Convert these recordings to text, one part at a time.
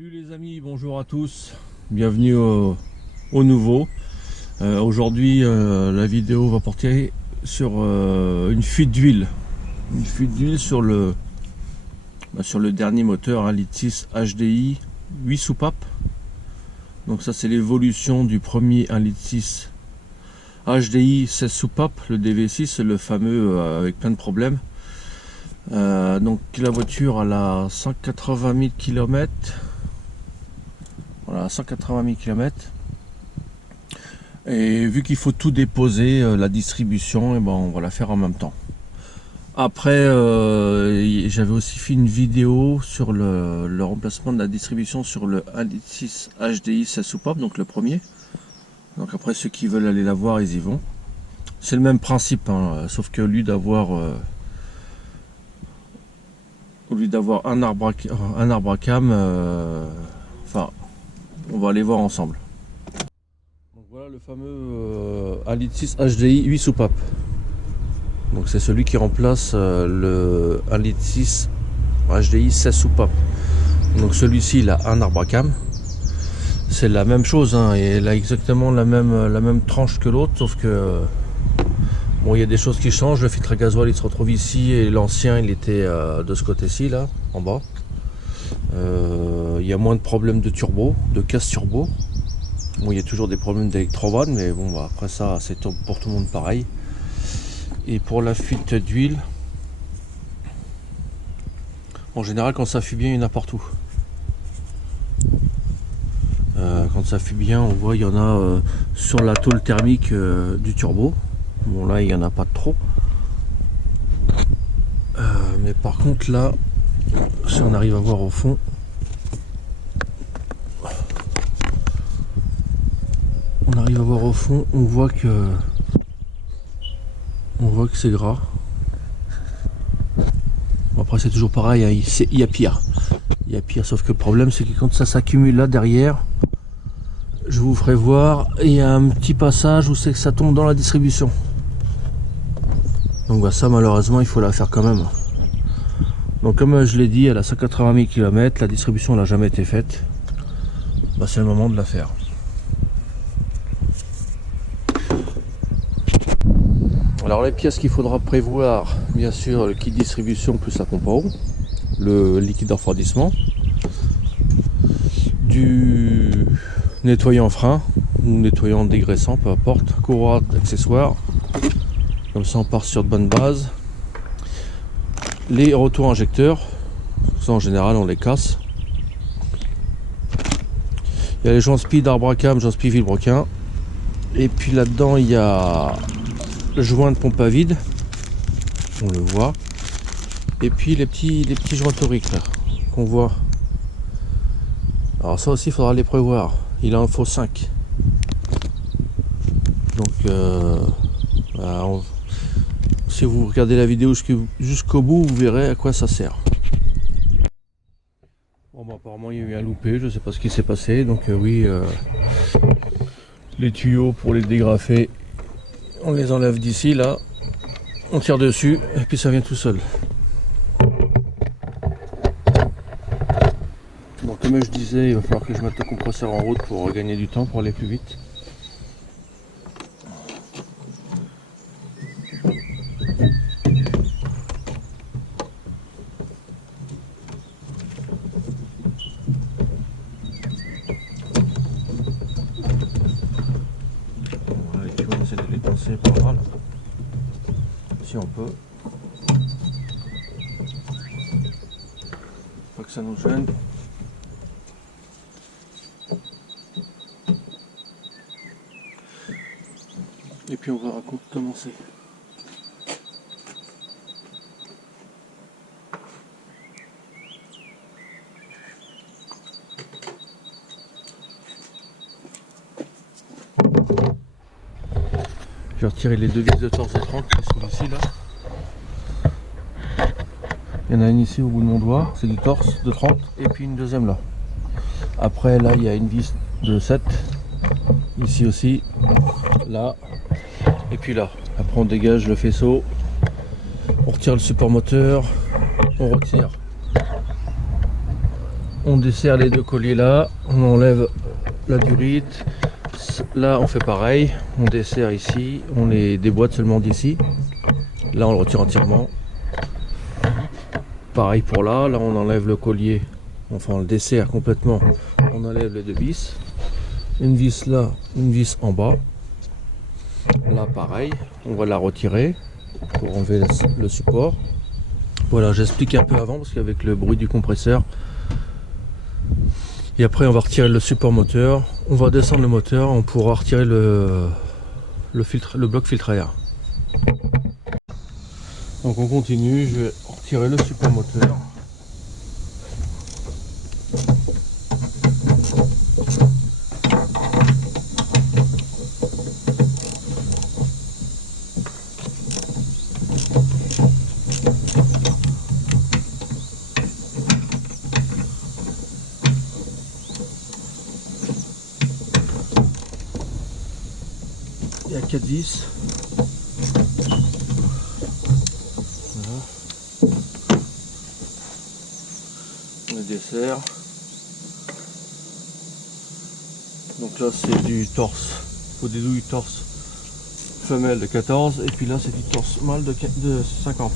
Salut les amis, bonjour à tous, bienvenue au nouveau. Aujourd'hui la vidéo va porter sur une fuite d'huile. Une fuite d'huile sur le dernier moteur 1,6 Litre HDI 8 soupapes. Donc ça c'est l'évolution du premier 1,6 Litre HDI 16 soupapes, le DV6, le fameux avec plein de problèmes. Donc la voiture elle a 180 000 km. Voilà, 180 000 km. Et vu qu'il faut tout déposer, la distribution, et ben on va la faire en même temps. Après, j'avais aussi fait une vidéo sur le remplacement de la distribution sur le 1,6 Litre HDI 16 soupapes, donc le premier. Donc après, ceux qui veulent aller la voir, ils y vont. C'est le même principe, hein, sauf que au lieu d'avoir un arbre à cam, enfin, on va aller voir ensemble. Donc voilà le fameux 1,6 Litre HDI 8 soupapes. Donc c'est celui qui remplace le 1,6 Litre HDI 16 soupapes. Donc celui-ci il a un arbre à cam. C'est la même chose, hein, et il a exactement la même tranche que l'autre, sauf que bon, il y a des choses qui changent. Le filtre à gasoil il se retrouve ici et l'ancien il était de ce côté-ci là, en bas. Il y a moins de problèmes de turbo, de casse turbo. Bon, il y a toujours des problèmes d'électrovanne, mais bon, bah, après ça, c'est pour tout le monde pareil. Et pour la fuite d'huile, en général, quand ça fuit bien, il y en a partout. Quand ça fuit bien, on voit il y en a sur la tôle thermique du turbo. Bon, là, il n'y en a pas trop. Mais par contre, là, si on arrive à voir au fond, on voit que c'est gras. Bon, après c'est toujours pareil, hein, il y a pire, sauf que le problème c'est que quand ça s'accumule là derrière, je vous ferai voir, il y a un petit passage où c'est que ça tombe dans la distribution. Donc bah, ça malheureusement il faut la faire quand même. Donc comme je l'ai dit, elle a 180 000 km, la distribution n'a jamais été faite. Bah, c'est le moment de la faire. Alors les pièces qu'il faudra prévoir, bien sûr le kit distribution plus la pompe à eau, le liquide de refroidissement, du nettoyant frein ou nettoyant dégraissant, peu importe, courroie d'accessoires, comme ça on part sur de bonnes bases. Les retours injecteurs, ça en général on les casse. Il y a les joints speed arbre à cam, joints speed vilebrequin, et puis là-dedans il y a le joint de pompe à vide, on le voit, et puis les petits joints toriques là qu'on voit. Alors ça aussi il faudra les prévoir, il en faut 5. Donc si vous regardez la vidéo jusqu'au bout, vous verrez à quoi ça sert. Bon bah apparemment il y a eu un loupé, je sais pas ce qui s'est passé. Donc oui, les tuyaux pour les dégrafer, on les enlève d'ici là, on tire dessus et puis ça vient tout seul. Bon, comme je disais, il va falloir que je mette le compresseur en route pour gagner du temps, pour aller plus vite. Voilà, et puis on essaie de les passer par là, si on peut. Pas que ça nous gêne. Et puis on va commencer. Je vais retirer les deux vis de torse de 30 qui sont ici là. Il y en a une ici au bout de mon doigt, c'est du torse de 30, et puis une deuxième là. Après là il y a une vis de 7, ici aussi, là, et puis là. Après on dégage le faisceau, on retire le support moteur, on retire On dessert les deux colliers là, on enlève la durite. Là on fait pareil, on dessert ici, on les déboîte seulement d'ici. Là on le retire entièrement. Pareil pour là, là on enlève le collier, enfin on le dessert complètement, on enlève les deux vis. Une vis là, une vis en bas. Là pareil, on va la retirer pour enlever le support. Voilà, j'explique un peu avant parce qu'avec le bruit du compresseur. Et après on va retirer le support moteur, on va descendre le moteur, on pourra retirer le bloc filtre à air. Donc on continue, je vais retirer le support moteur. Il y a 4 vis. Voilà. On les dessert. Donc là c'est du torse, il faut des douilles torse femelle de 14 et puis là c'est du torse mâle de 50.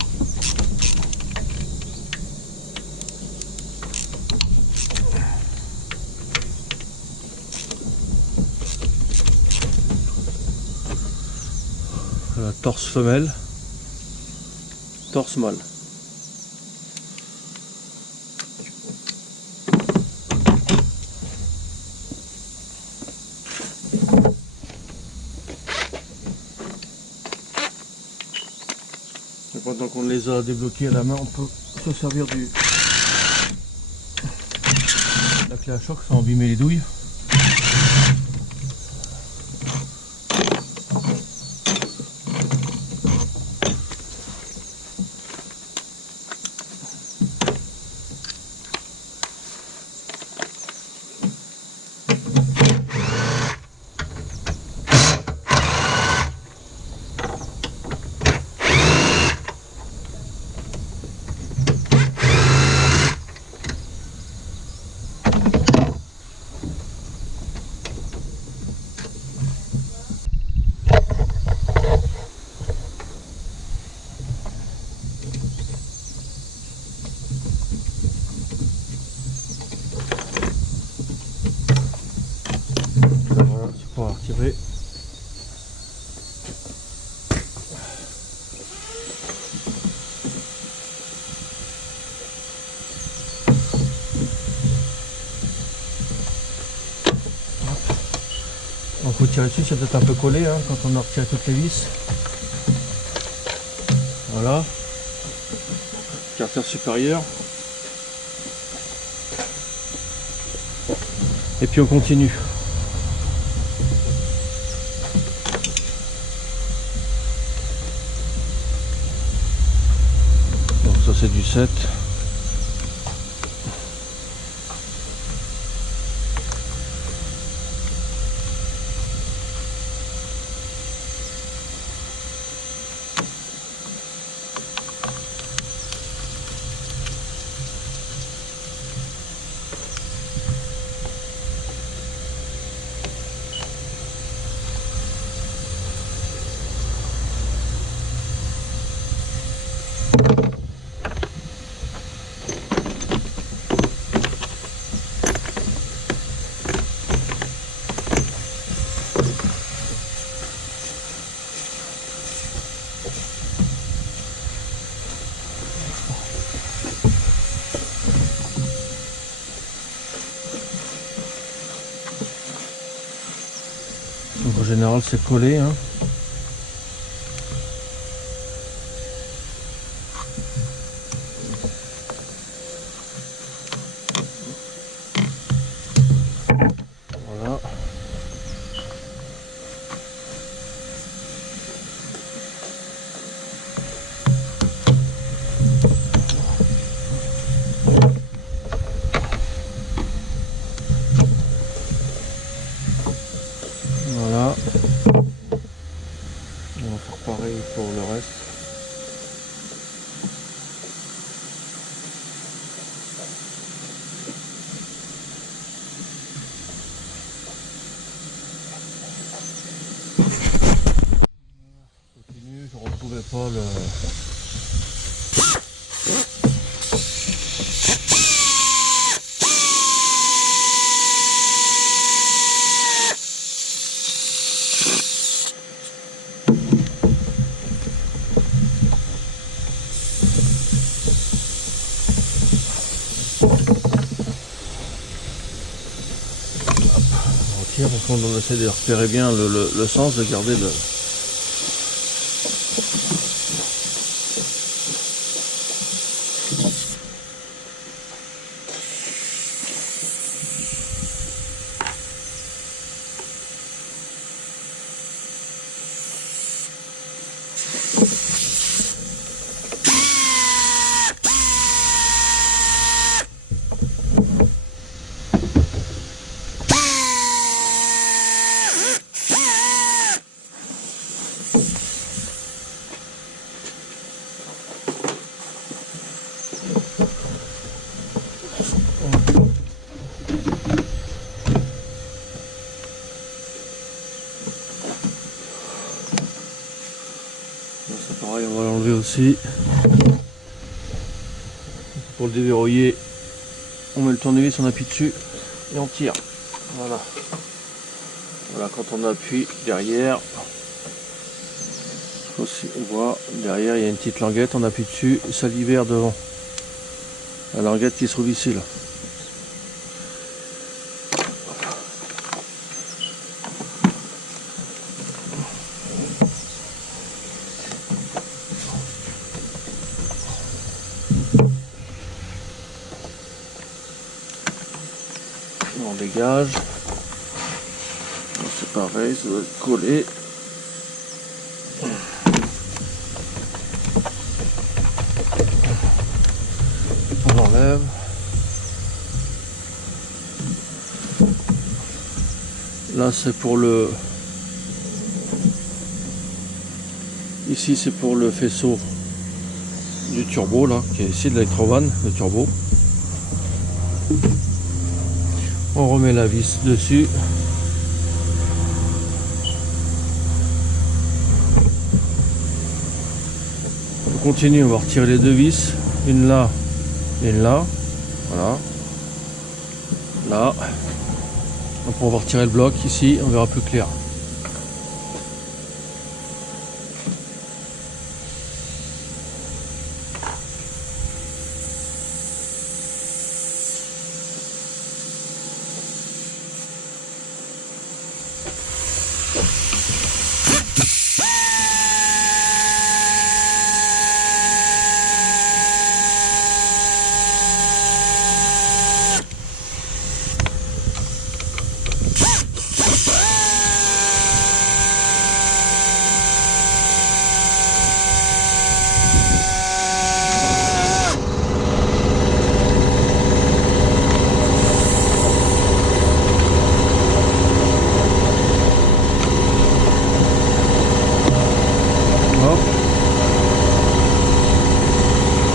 Voilà, torse femelle, torse mâle. Et pendant qu'on les a débloqués à la main, on peut se servir la clé à choc sans abîmer les douilles. Voilà, c'est pour retirer. On peut tirer dessus, c'est peut-être un peu collé hein, quand on a retiré toutes les vis. Voilà. Carter supérieur. Et puis on continue. Donc ça c'est du 7. Donc en général c'est collé hein. Voilà. Voilà. pas le... On tire parce qu'on essaie de repérer bien le sens, de garder le... C'est pareil, on va l'enlever aussi. Pour le déverrouiller, on met le tournevis, on appuie dessus et on tire. Voilà. Voilà, quand on appuie derrière, aussi on voit derrière il y a une petite languette, on appuie dessus et ça libère devant. La languette qui se trouve ici là. On dégage. C'est pareil, ça doit être collé. On enlève. Là c'est pour le... Ici c'est pour le faisceau du turbo là, qui est ici de l'électrovan, le turbo. On remet la vis dessus. On continue, on va retirer les deux vis, une là et une là. Voilà. Là. Donc on va retirer le bloc ici, on verra plus clair.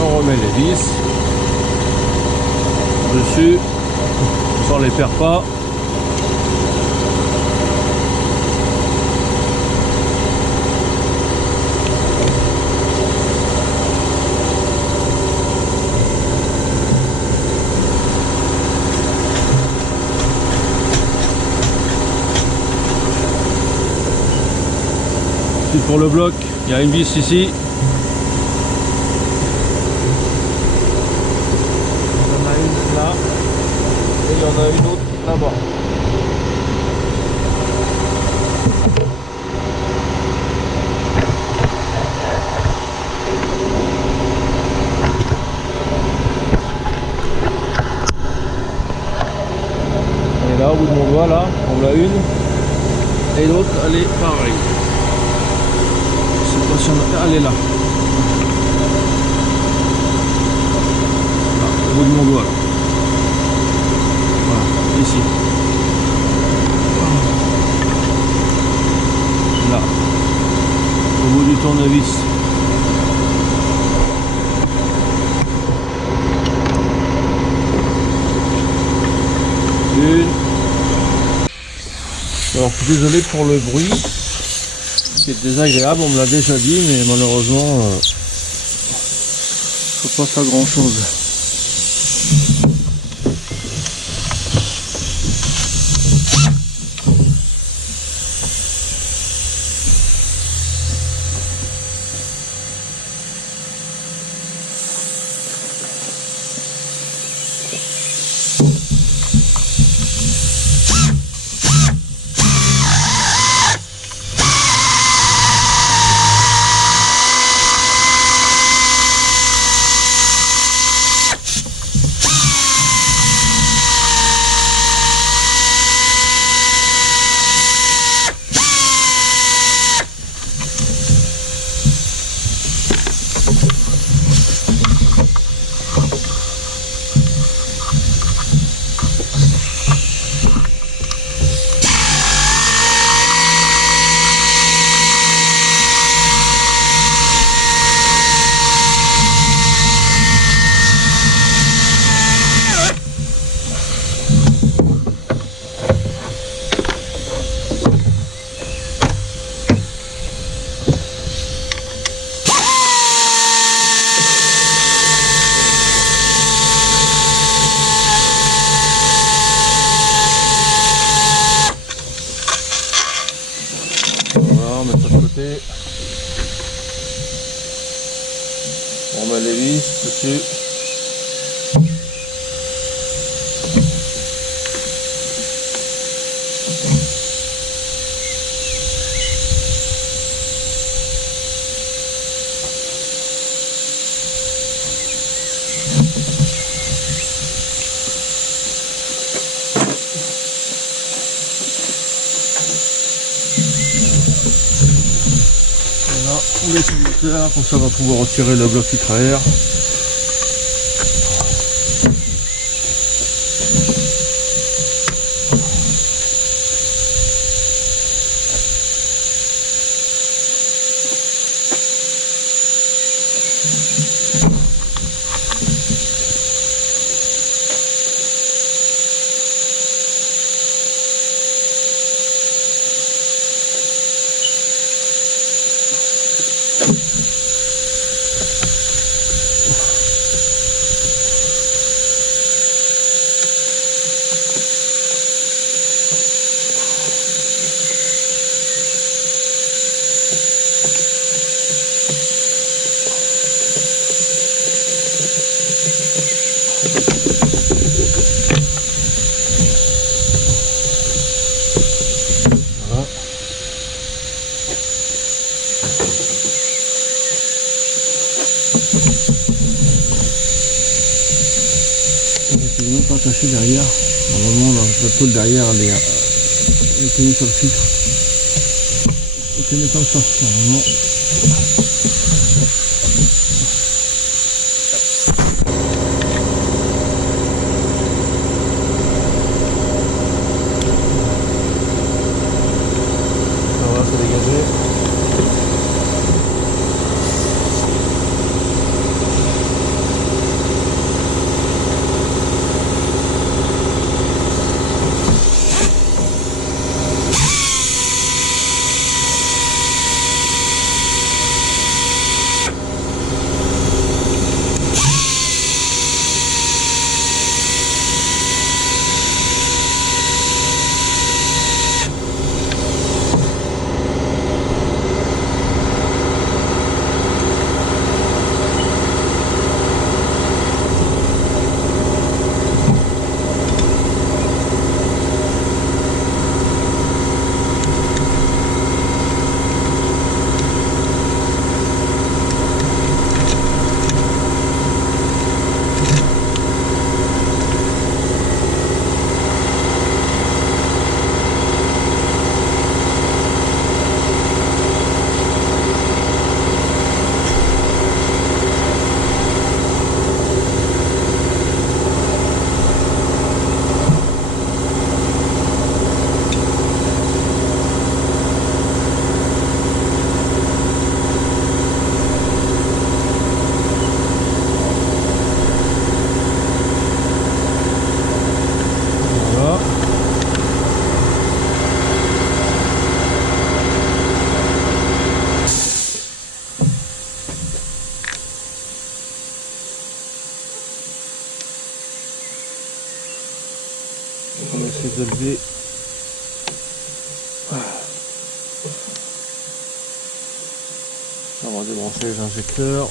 On remet les vis dessus, on ne les perd pas. Ensuite pour le bloc, il y a une vis ici. Là, et il y en a une autre là-bas. Et là, au bout de mon doigt, là, on a une, et l'autre, elle est pareille. Je sais pas si on a... Elle est là. Là, au bout de mon doigt, là. Ici. Là. Au bout du tournevis. Une. Alors je suis désolé pour le bruit. Ce qui est désagréable, on me l'a déjà dit, mais malheureusement, je peux pas faire grand chose. On met ça de côté. On met les vis dessus. On laisse le moteur, comme ça on va pouvoir retirer le bloc titraire. C'est même pas attaché derrière. Normalement, la tôle derrière, elle est tenue sur le filtre. Elle est tenue comme ça, normalement. Voilà, c'est dégagé. essayer de lever. On va débrancher les injecteurs.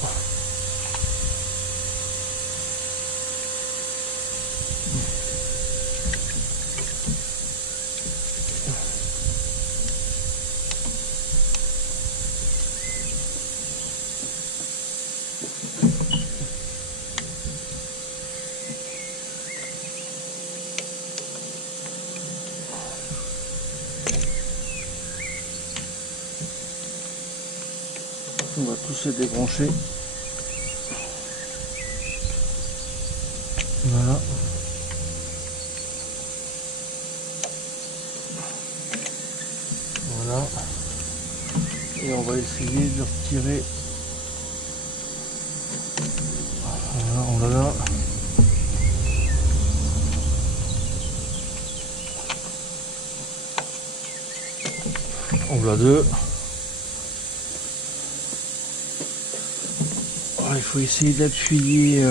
On va tous les débrancher. Voilà. Voilà. Et on va essayer de retirer. Voilà, on l'a là. On l'a deux. Il faut essayer d'appuyer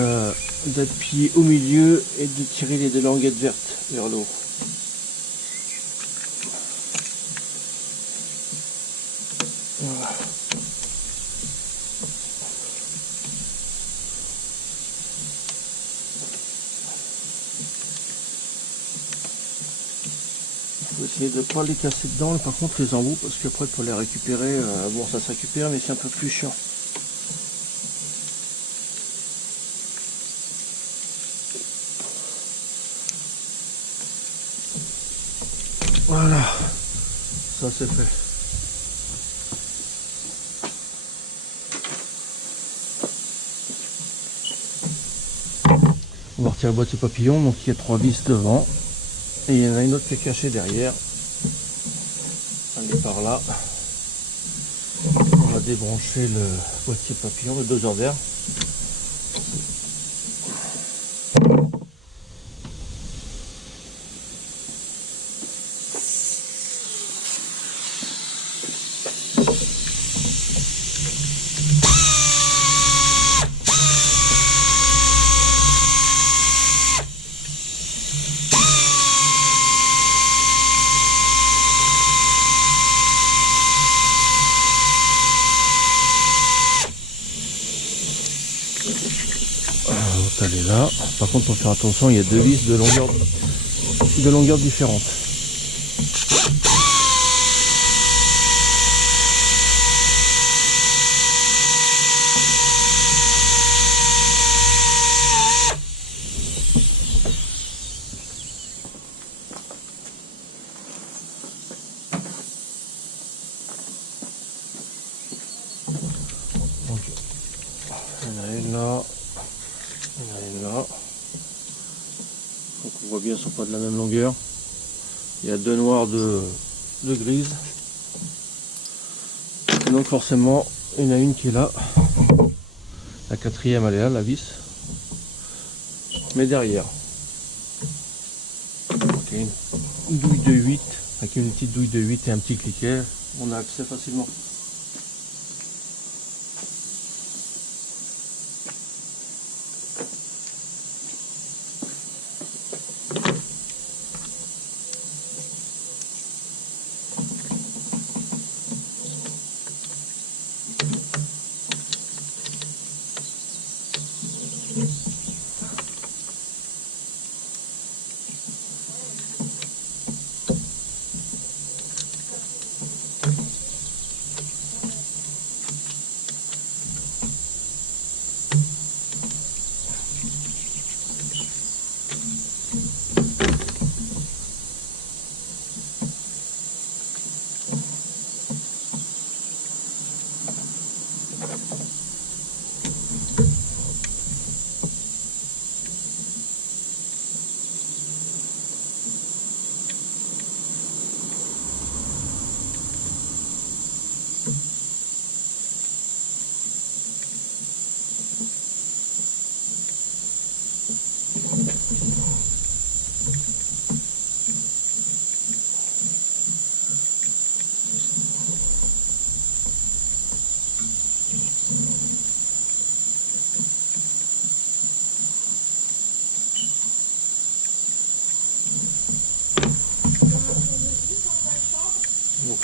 au milieu et de tirer les deux languettes vertes vers le haut. Voilà. Il faut essayer de ne pas les casser dedans, par contre les embouts, parce qu'après pour les récupérer, bon ça se récupère mais c'est un peu plus chiant. Voilà, ça c'est fait. On va retirer le boîtier papillon, donc il y a 3 vis devant. Et il y en a une autre qui est cachée derrière. Elle est par là. On va débrancher le boîtier papillon, le doseur d'air. Elle est là. Par contre, pour faire attention, il y a 2 vis de longueur différente. Donc, il y en a une là. Il y en a une là. Donc on voit bien, elles ne sont pas de la même longueur. Il y a 2 noirs, de grises. Et donc forcément, il y en a une qui est là. La 4e, elle est là, la vis. Mais derrière. Donc, il y a une douille de 8. Avec une petite douille de 8 et un petit cliquet. On a accès facilement.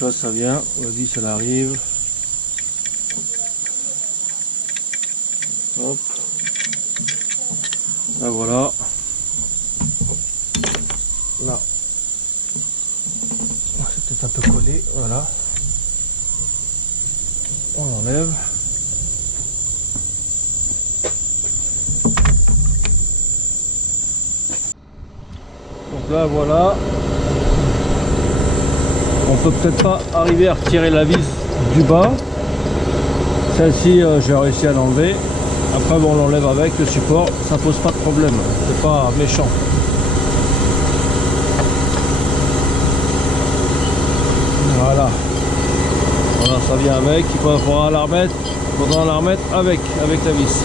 Donc là ça vient, la vis elle arrive. Hop. Là voilà. Là. C'est peut-être un peu collé, voilà. On enlève. Donc là voilà. On peut peut-être pas arriver à retirer la vis du bas. Celle-ci j'ai réussi à l'enlever. Après bon, on l'enlève avec le support, ça pose pas de problème, c'est pas méchant. Voilà. Voilà, ça vient avec, il faudra la remettre, avec la vis.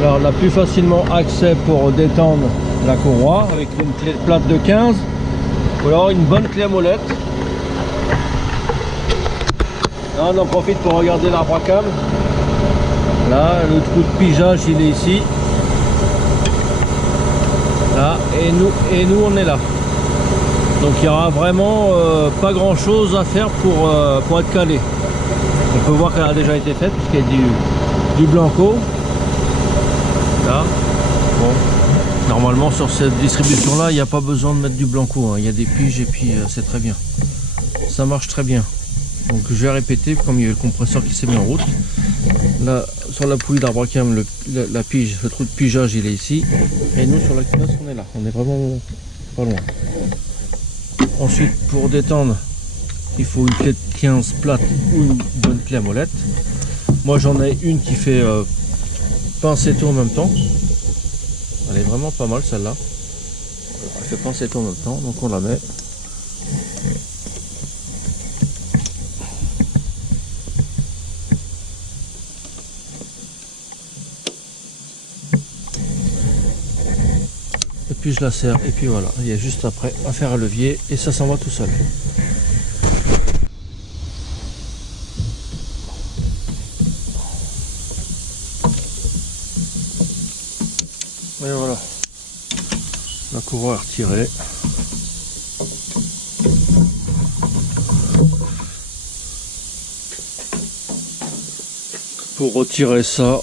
Alors on a plus facilement accès pour détendre la courroie avec une clé plate de 15 ou alors une bonne clé à molette. Là on en profite pour regarder l'arbre à cam. Là le trou de pigeage il est ici. Là et nous on est là. Donc il y aura vraiment pas grand chose à faire pour être calé. On peut voir qu'elle a déjà été faite puisqu'il y a du blanco. Là, bon, normalement sur cette distribution là il n'y a pas besoin de mettre du blanco, hein. Il y a des piges et puis c'est très bien, ça marche très bien. Donc je vais répéter comme il y a le compresseur qui s'est mis en route. Là sur la poulie d'arbre à cam, la pige, le trou de pigeage il est ici et nous sur la culasse on est là, on est vraiment pas loin. Ensuite pour détendre il faut une clé de 15 plate ou une bonne clé à molette. Moi j'en ai une qui fait pincetto en même temps. Elle est vraiment pas mal celle-là. Elle fait pincetto en même temps, donc on la met. Et puis je la serre et puis voilà. Il y a juste après à faire un levier et ça s'en va tout seul. Et voilà, la courroie est retirée. Pour retirer ça,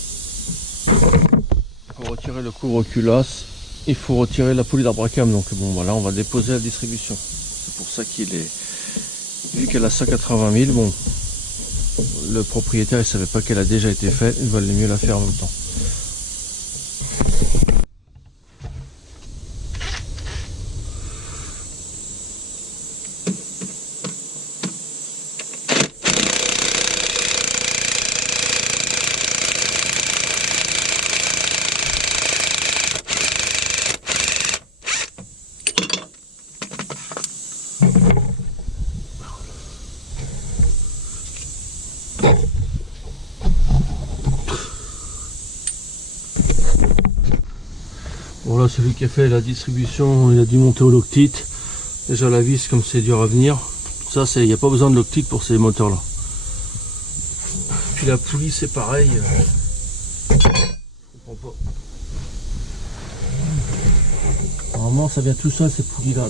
pour retirer le couvre-culasse, il faut retirer la poulie d'arbre à cam. Donc bon voilà, on va déposer la distribution. C'est pour ça qu'il est, vu qu'elle a 180 000, bon, le propriétaire il savait pas qu'elle a déjà été faite, il valait mieux la faire en même temps. Voilà, celui qui a fait la distribution, il a dû monter au loctite. Déjà la vis, comme c'est dur à venir, ça il n'y a pas besoin de loctite pour ces moteurs là. Puis la poulie c'est pareil. Je comprends pas. Normalement ça vient tout seul ces poulies là.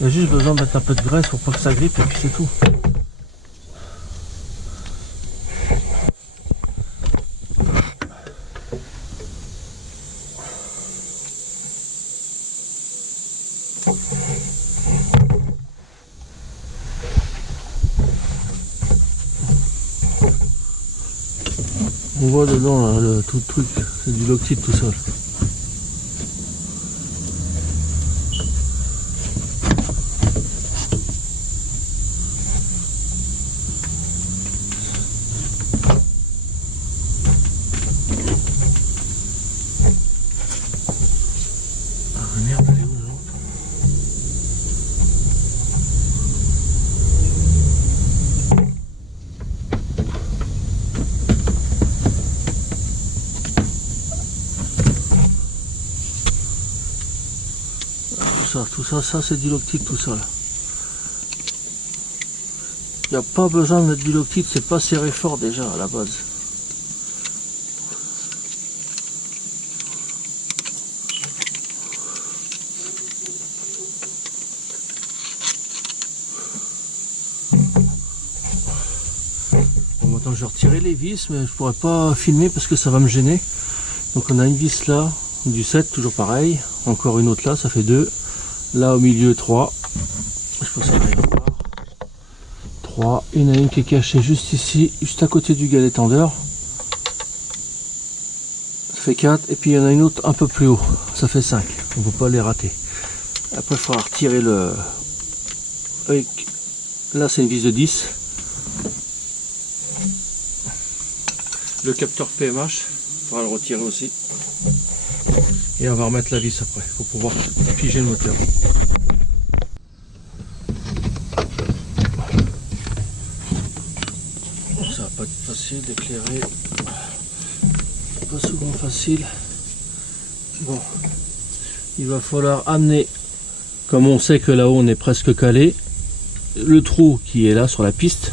Il y a juste besoin de mettre un peu de graisse pour pas que ça grippe et puis c'est tout. On voit dedans là, tout le truc, c'est du loctite tout seul. ça c'est du loctite tout ça là. Il n'y a pas besoin de mettre du loctite, c'est pas serré fort déjà à la base. Bon, maintenant je vais retirer les vis, mais je pourrais pas filmer parce que ça va me gêner. Donc on a une vis là, du 7, toujours pareil. Encore une autre là, ça fait 2. Là au milieu 3. Je pense qu'on arrive à voir. 3. Il y en a une qui est cachée juste ici, juste à côté du galet tendeur. Ça fait 4. Et puis il y en a une autre un peu plus haut. Ça fait 5. On ne peut pas les rater. Après il faudra retirer le... Là c'est une vis de 10. Le capteur PMH. On va le retirer aussi et on va remettre la vis après pour pouvoir piger le moteur. Ça va pas être facile d'éclairer, pas souvent facile. Bon, il va falloir amener, comme on sait que là-haut on est presque calé, le trou qui est là sur la piste,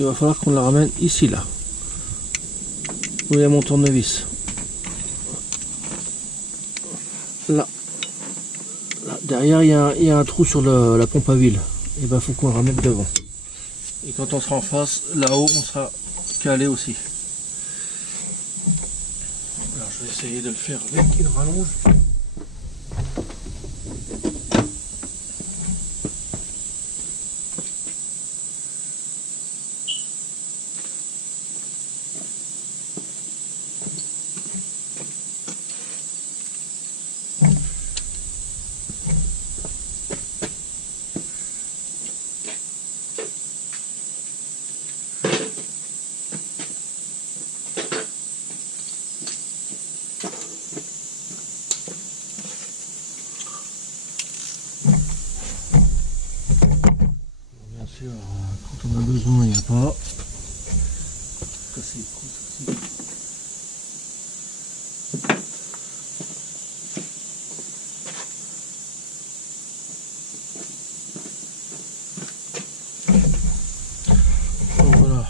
il va falloir qu'on la ramène ici là. Où il y a mon tournevis. Là. Là. Derrière, il y a un trou sur la pompe à huile. Et ben, faut qu'on le ramène devant. Et quand on sera en face, là-haut, on sera calé aussi. Alors, je vais essayer de le faire avec une rallonge. Quand on a besoin, il n'y a pas. Casser les trous aussi. Donc voilà.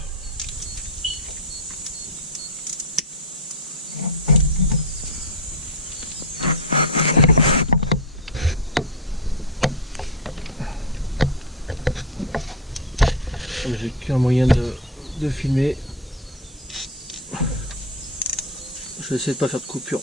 J'ai qu'un moyen de filmer. Je vais essayer de pas faire de coupure.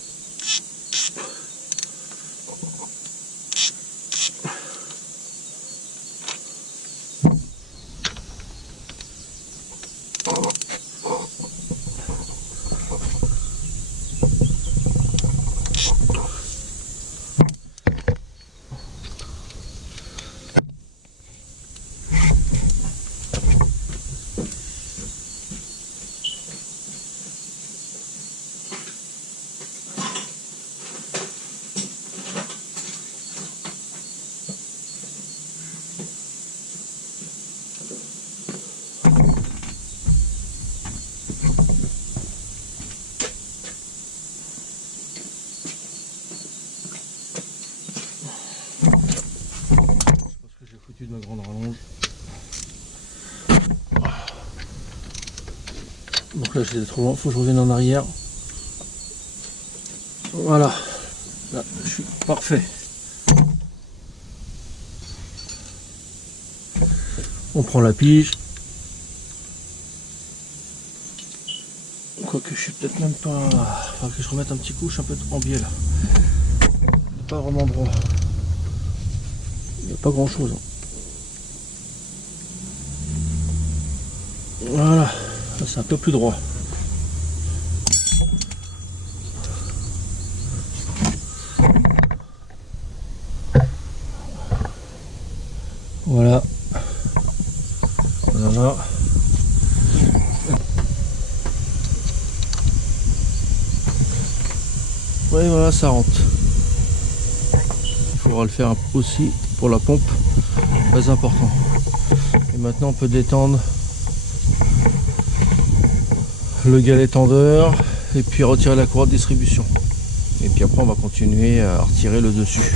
De ma grande rallonge. Donc là j'étais trop loin, faut que je revienne en arrière. Voilà, là je suis parfait. On prend la pige. Quoique je suis peut-être même pas. Il faudra que je remette un petit coup, je suis un peu en biais là. Pas vraiment droit. Il n'y a pas grand chose. Voilà, c'est un peu plus droit. Voilà. Voilà. Ouais, voilà, ça rentre. Il faudra le faire aussi pour la pompe, très important. Et maintenant on peut détendre le galet tendeur et puis retirer la courroie de distribution. Et puis après on va continuer à retirer le dessus.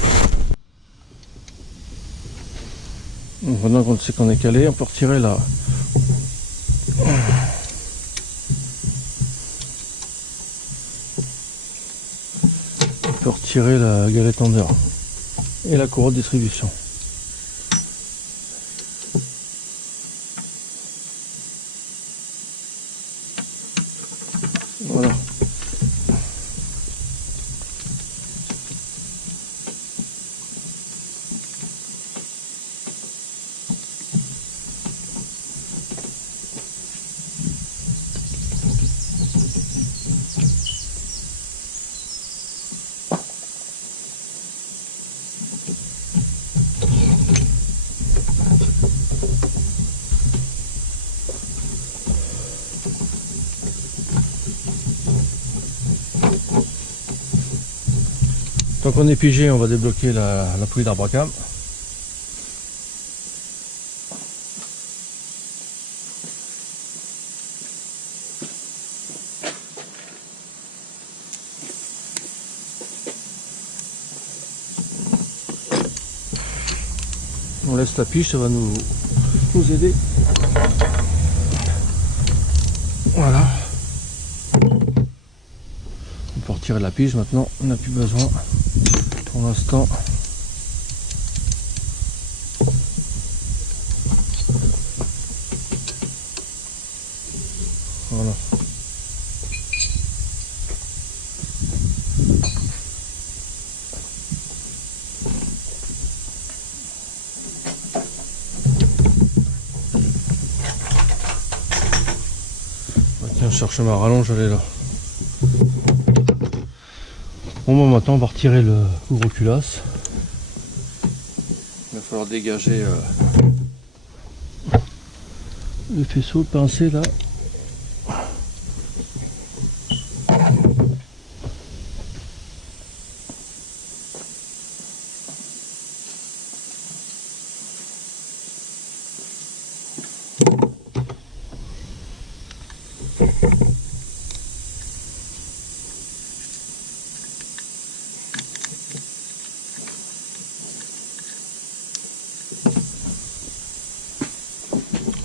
Donc maintenant qu'on sait qu'on est calé, on peut retirer là. On peut retirer la galette en dehors et la courroie de distribution. Voilà. Tant qu'on est pigé, on va débloquer la poulie d'arbre à cam. On laisse la pige, ça va nous aider. Voilà. On peut retirer la pige maintenant, on n'a plus besoin pour l'instant. Voilà. Tiens, je cherche ma rallonge, elle est là. Bon, bah maintenant on va retirer le couvre-culasse. Il va falloir dégager le faisceau, le pincé là.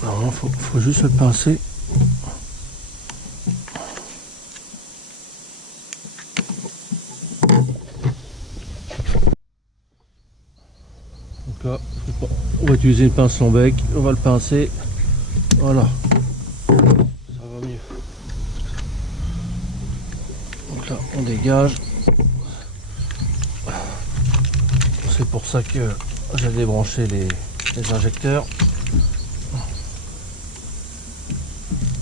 Alors, faut juste le pincer. Donc là, on va utiliser une pince long bec, on va le pincer. Voilà, ça va mieux. Donc là, on dégage. C'est pour ça que j'ai débranché les injecteurs.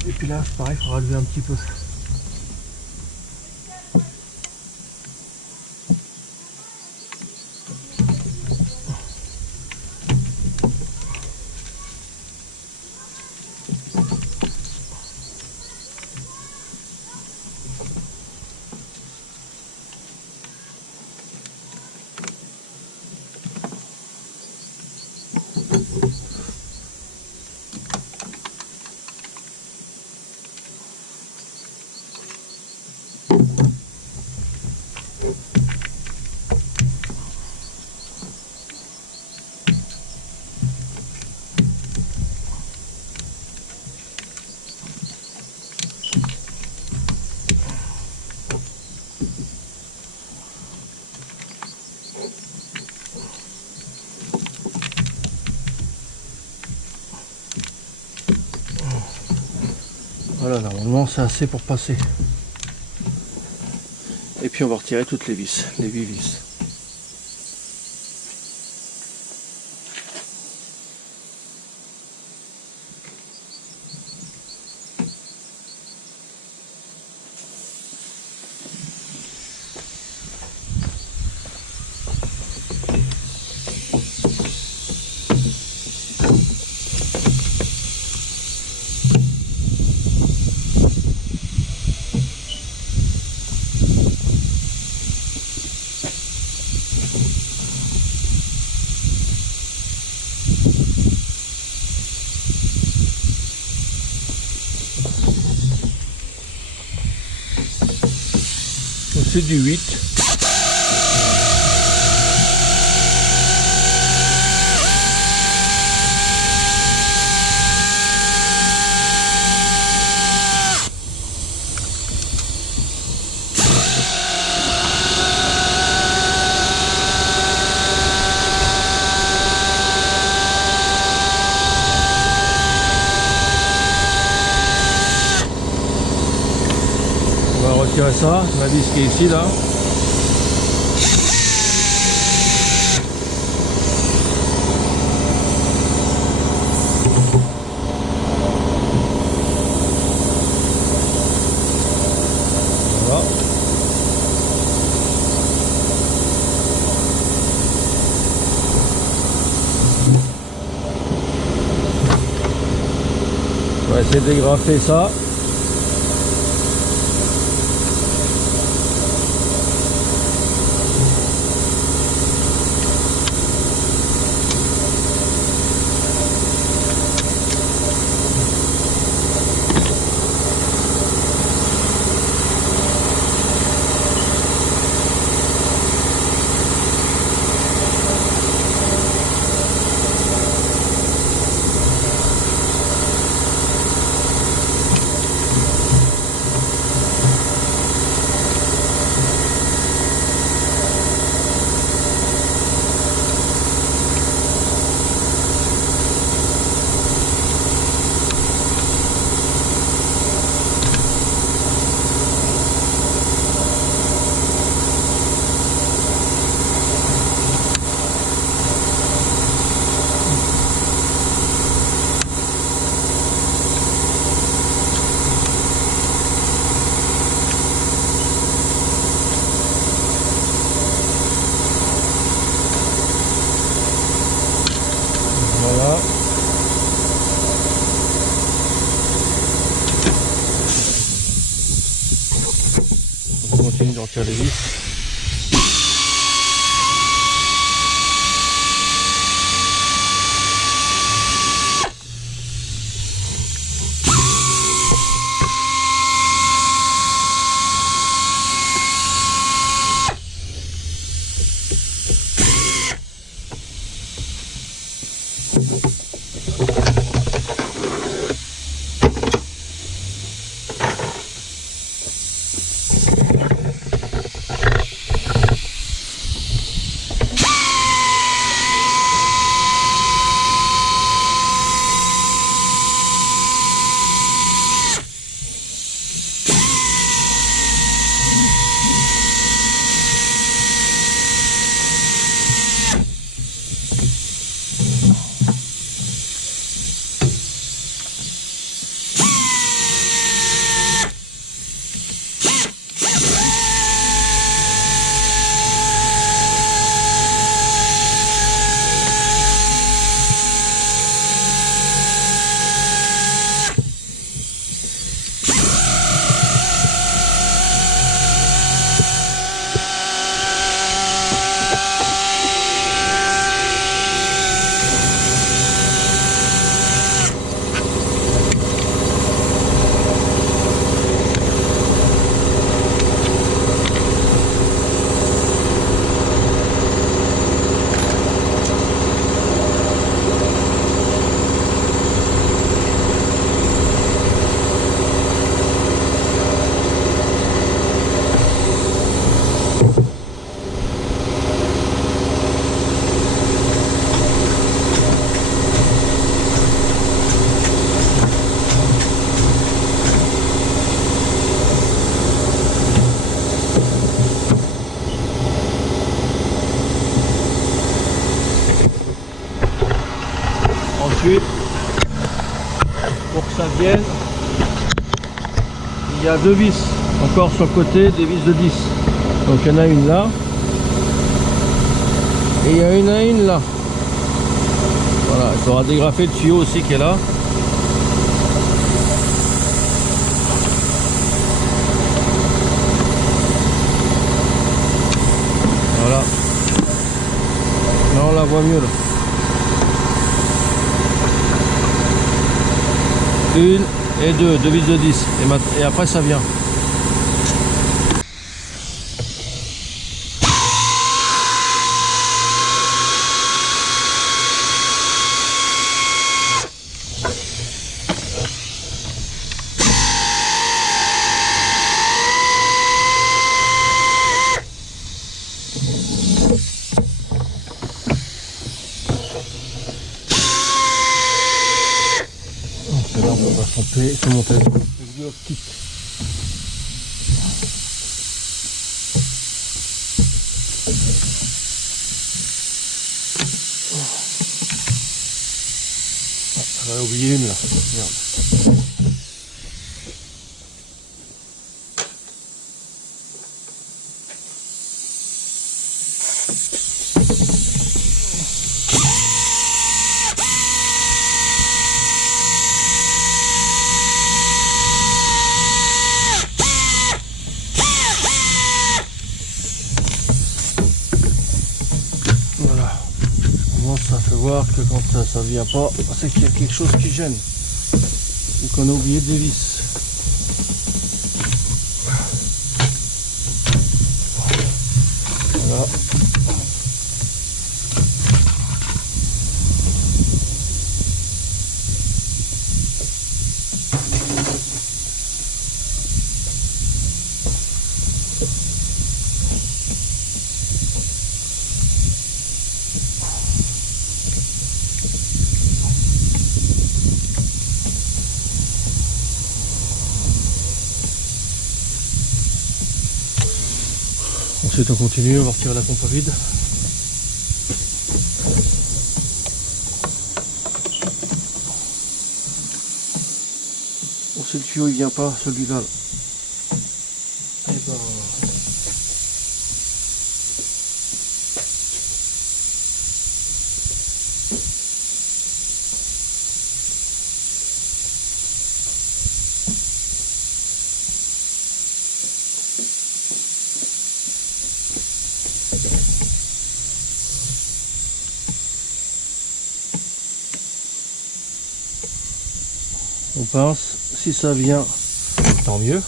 Et puis là, pareil, il faudra lever un petit peu. Voilà, normalement c'est assez pour passer. Et puis on va retirer toutes les vis, les 8 vis. C'est du 8. retirer ça, la vis qui est ici là. Voilà. On va essayer de dégrafer ça. Voilà. On continue de retirer les vis. Ensuite, pour que ça vienne, il y a deux vis encore sur le côté, des vis de 10. Donc il y en a une là et il y en a une là. Voilà, il faudra dégrafer le tuyau aussi qui est là. Voilà. Là on la voit mieux là. Une et deux vis de 10 et après ça vient. Là on va se monter le glue optique. J'en ai oublié une là. Merde. Voilà. Bon, ça fait voir que quand ça vient pas, c'est qu'il y a quelque chose qui gêne. Ou qu'on a oublié des vis. Voilà. Ensuite on continue, on va retirer la pompe à vide. Bon, si le tuyau il vient pas, celui-là, et ben, on pince. Si ça vient, tant mieux.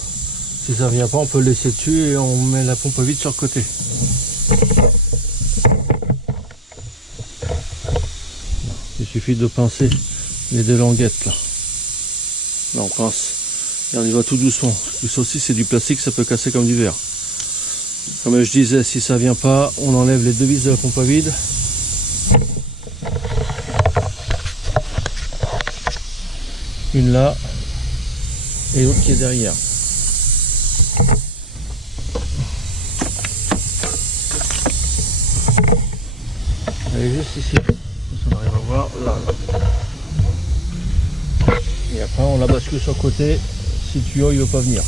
Si ça vient pas, on peut le laisser dessus et on met la pompe à vide sur le côté. Il suffit de pincer les deux languettes là. Là on pince et on y va tout doucement. Ça aussi c'est du plastique, ça peut casser comme du verre. Comme je disais, si ça vient pas, on enlève les deux vis de la pompe à vide. Une là et l'autre qui est derrière. Elle est juste ici. On arrive à voir là. Et après on la bascule sur le côté si le tuyau il veut pas venir.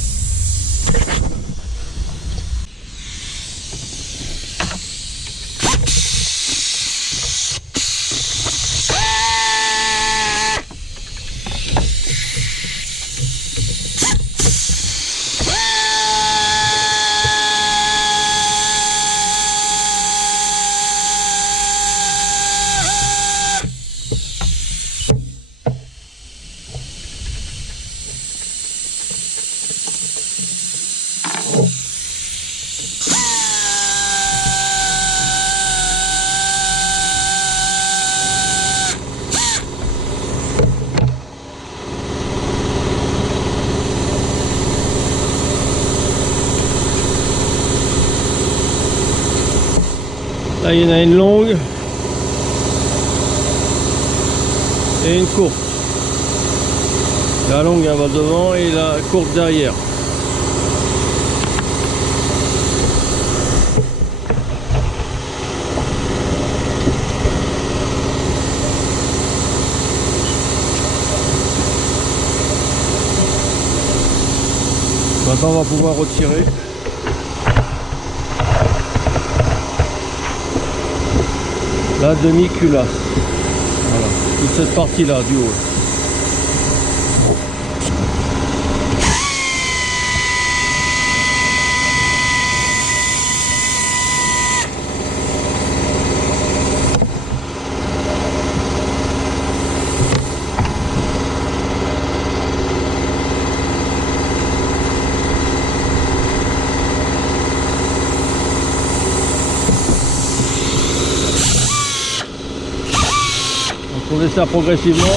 Là il y en a une longue et une courte. La longue elle va devant et la courte derrière. Maintenant on va pouvoir retirer. La demi-culasse. Voilà, toute cette partie là du haut. On laisse ça progressivement.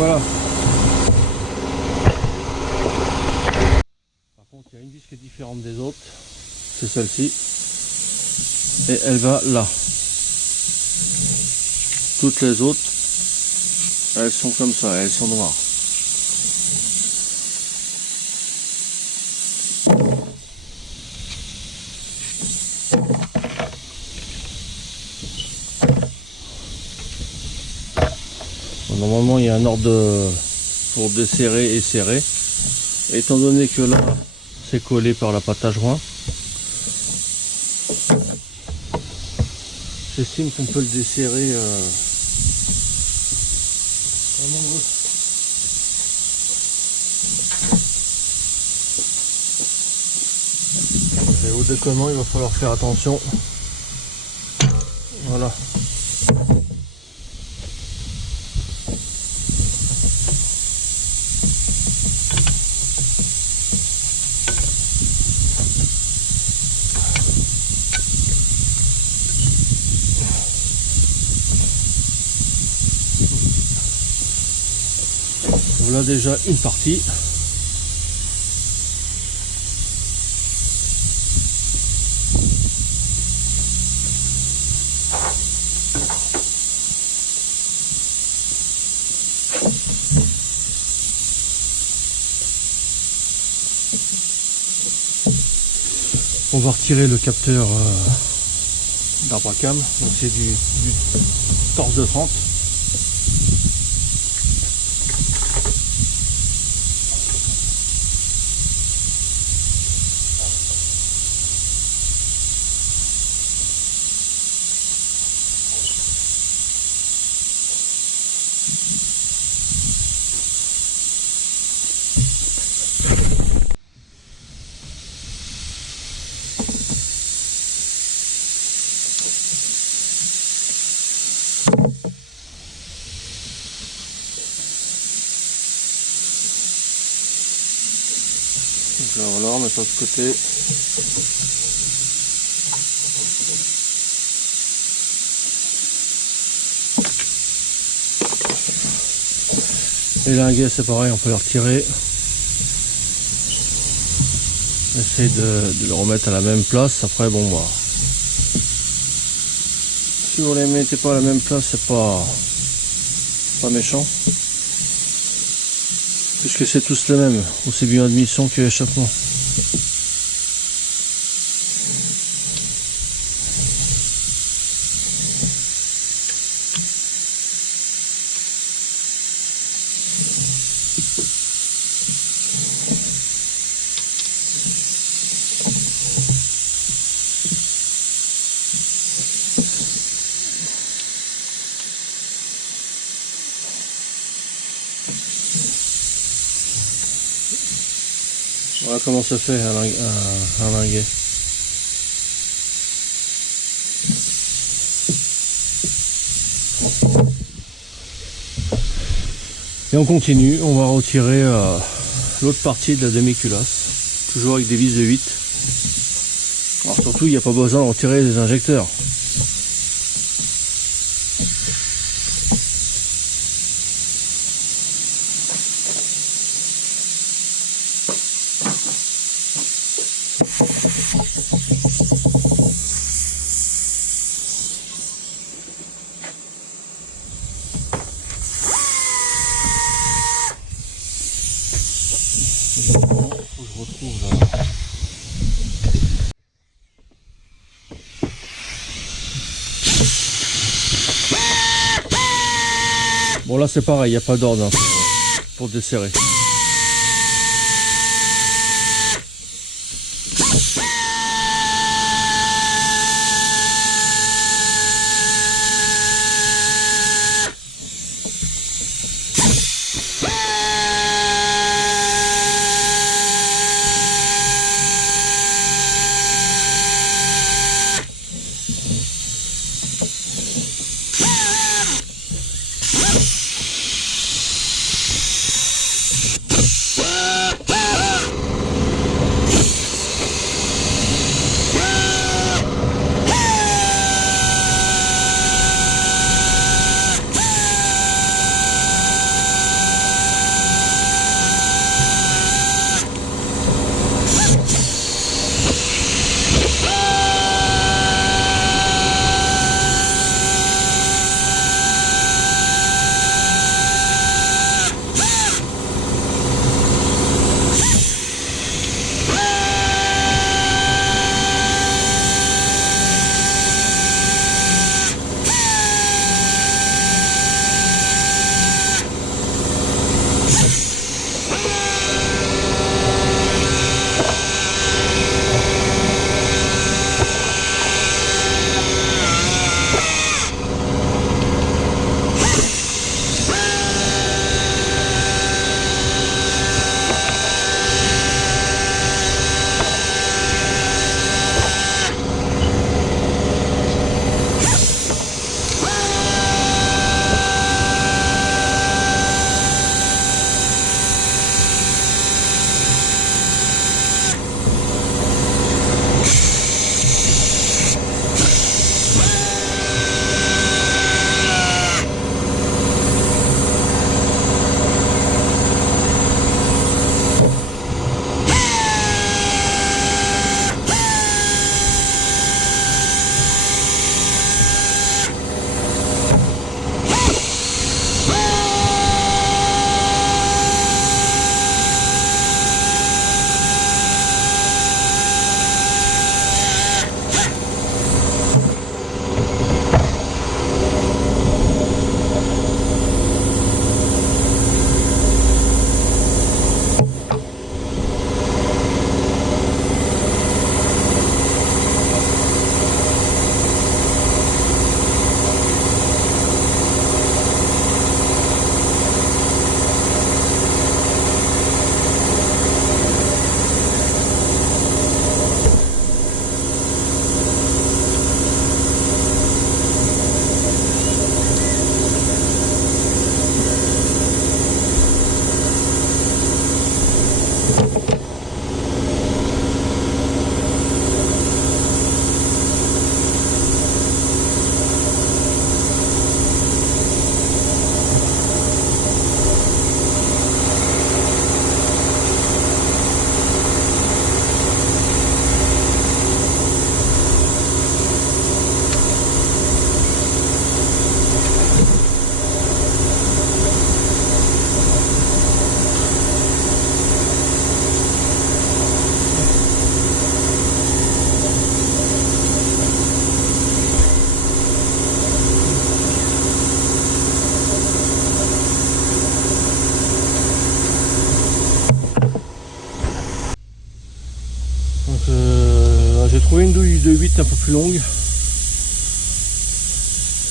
voilà. Par contre, il y a une vis qui est différente des autres. C'est celle-ci. Et elle va là. Toutes les autres, elles sont comme ça, elles sont noires. Normalement, il y a un ordre pour desserrer et serrer. Étant donné que là, c'est collé par la pâte à joint, j'estime qu'on peut le desserrer comme on veut. Et au décollement, il va falloir faire attention. Voilà. Voilà déjà une partie. On va retirer le capteur d'arbre à cam, donc c'est du torse de 30. Donc là, voilà, on met ça de côté. Les linguets, c'est pareil, on peut les retirer. Essaye de le remettre à la même place. Après, bon, bah, si vous les mettez pas à la même place, c'est pas méchant. Puisque c'est tous les mêmes, aussi bien admission que échappement. Voilà comment se fait un linguet. Et on continue, on va retirer l'autre partie de la demi-culasse, toujours avec des vis de 8. Alors surtout, il n'y a pas besoin de retirer les injecteurs. Faut que je retrouve là. Bon là c'est pareil, il n'y a pas d'ordre hein, pour desserrer. trouvé une douille de 8 un peu plus longue.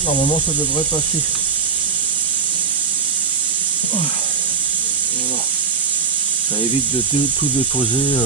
Normalement ça devrait passer. Voilà. Ça évite de tout déposer.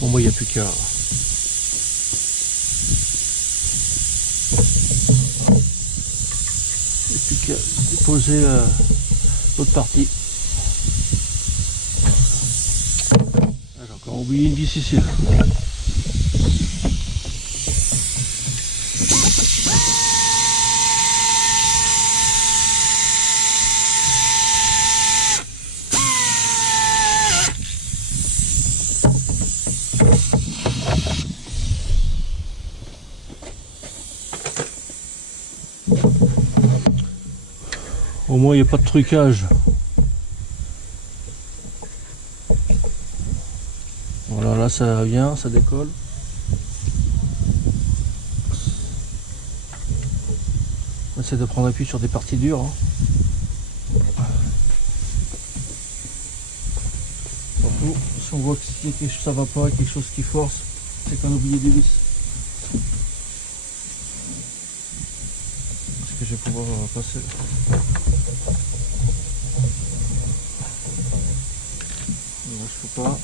Bon, moi, il n'y a plus qu'à déposer l'autre partie. J'ai encore oublié une vis ici. Au moins il n'y a pas de trucage. Voilà, là ça vient, ça décolle. On essaie de prendre appui sur des parties dures. Hein. Surtout si on voit que ça va pas, quelque chose qui force, c'est qu'on a oublié des vis. Est-ce que je vais pouvoir passer? Là, je peux pas.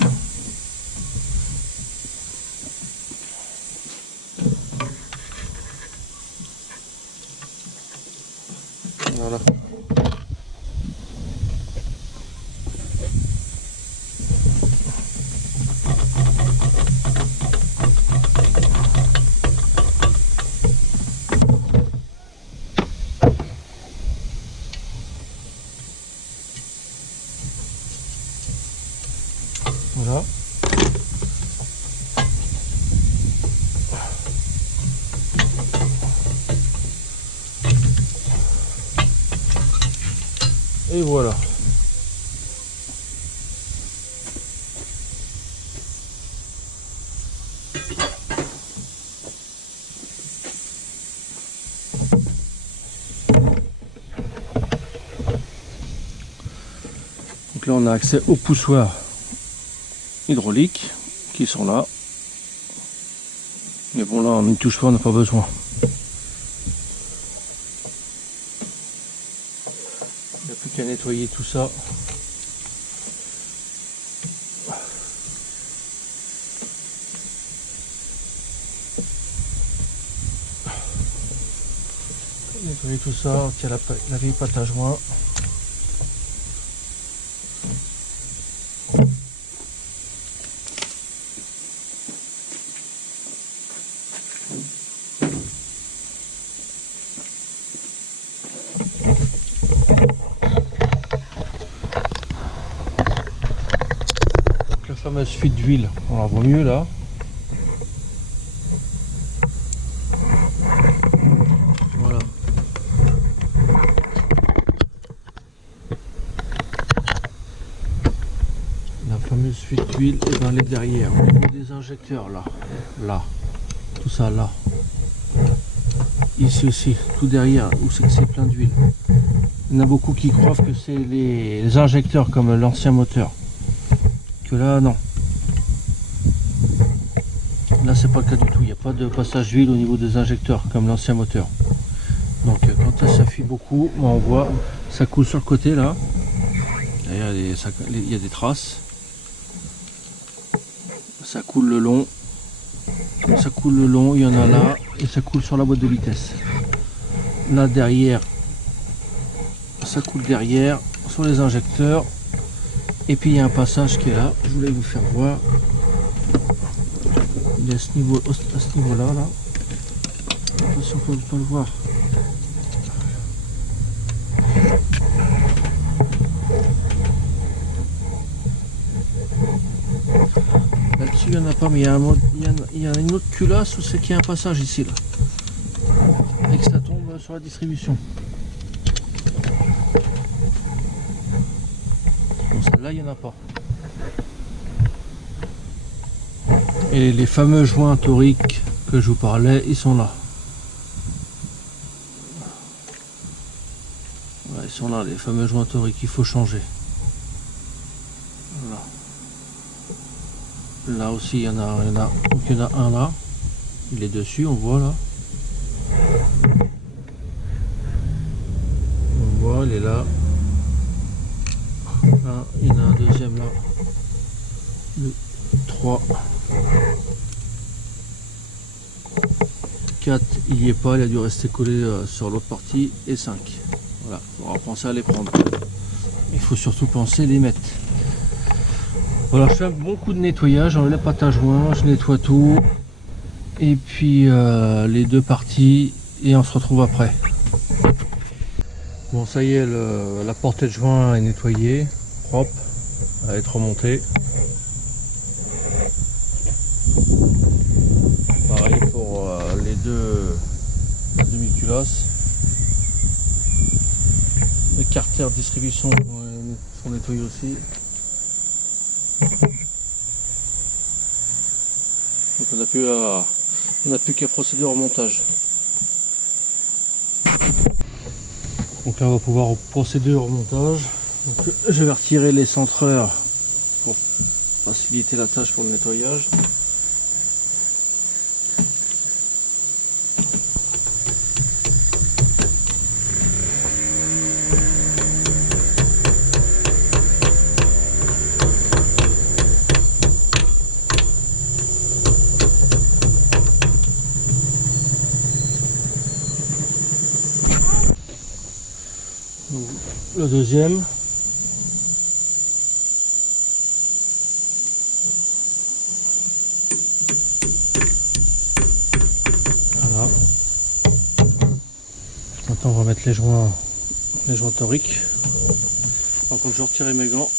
Voilà. Voilà. Et voilà. Donc là on a accès aux poussoirs hydrauliques qui sont là. Mais bon là on n'y touche pas, on n'a pas besoin. Il n'y a plus qu'à nettoyer tout ça. Nettoyer tout ça, tiens la vieille pâte à joint. La fameuse fuite d'huile, on la voit mieux là. Voilà. La fameuse fuite d'huile est dans les derrière, au niveau des injecteurs là, là, tout ça là. Ici aussi, tout derrière, où c'est que c'est plein d'huile. Il y en a beaucoup qui croient que c'est les injecteurs comme l'ancien moteur. Que là, non. Là, c'est pas le cas du tout. Il n'y a pas de passage d'huile au niveau des injecteurs comme l'ancien moteur. Donc, quand ça fuit beaucoup, on voit ça coule sur le côté là. D'ailleurs, il y a des traces. Ça coule le long. Ça coule le long, il y en a là. Et ça coule sur la boîte de vitesse. Là, derrière. Ça coule derrière sur les injecteurs, et puis il y a un passage qui est là, je voulais vous faire voir, il est à ce niveau-là, là. Attention, on ne peut pas le voir. Là-dessus, il n'y en a pas, mais il y a une autre culasse où c'est qu'il y a un passage ici, là. Et que ça tombe sur la distribution. Bon, celle-là, il n'y en a pas. Et les fameux joints toriques que je vous parlais, ils sont là. Ouais, ils sont là, les fameux joints toriques, il faut changer. Voilà. Là aussi, il y en a un là. Il est dessus, on voit là. On voit, il est là. Là, il y en a un deuxième là. Le 3. 4, il n'y est pas, il a dû rester collé sur l'autre partie. Et 5. Voilà, il faudra penser à les prendre. Il faut surtout penser à les mettre. Voilà, je fais un bon coup de nettoyage, j'enlève la pâte à joint, je nettoie tout. Et puis les deux parties, et on se retrouve après. Bon, ça y est, la portée de joint est nettoyée, propre, elle va être remontée. Pareil pour les deux demi-culasses. Les carters de distribution sont nettoyés aussi. Donc on n'a plus qu'à procéder au remontage. Donc là on va pouvoir procéder au remontage. Donc, je vais retirer les centreurs pour faciliter la tâche pour le nettoyage. Donc, le deuxième. Voilà. Maintenant on va mettre les joints toriques. Par contre je vais retirer mes gants.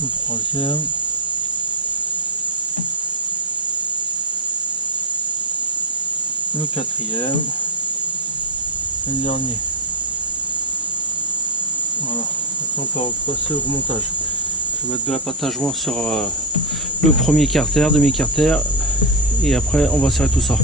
Le troisième. Le quatrième. Et le dernier. Voilà. Maintenant on peut passer au remontage. Je vais mettre de la pâte à joint sur le premier carter, demi-carter. Et après on va serrer tout ça.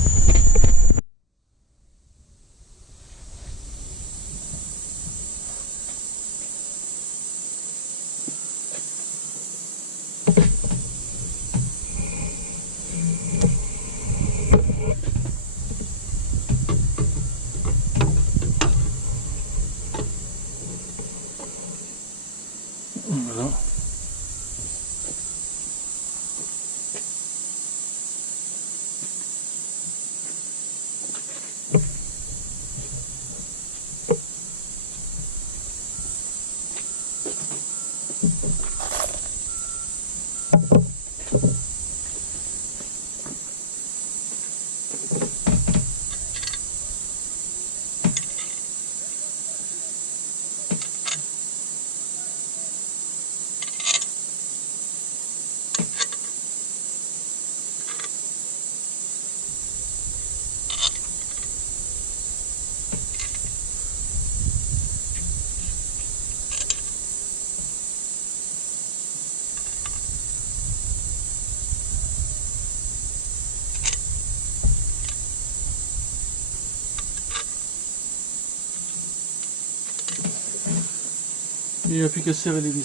Voilà. Il n'y a plus qu'à serrer les vis.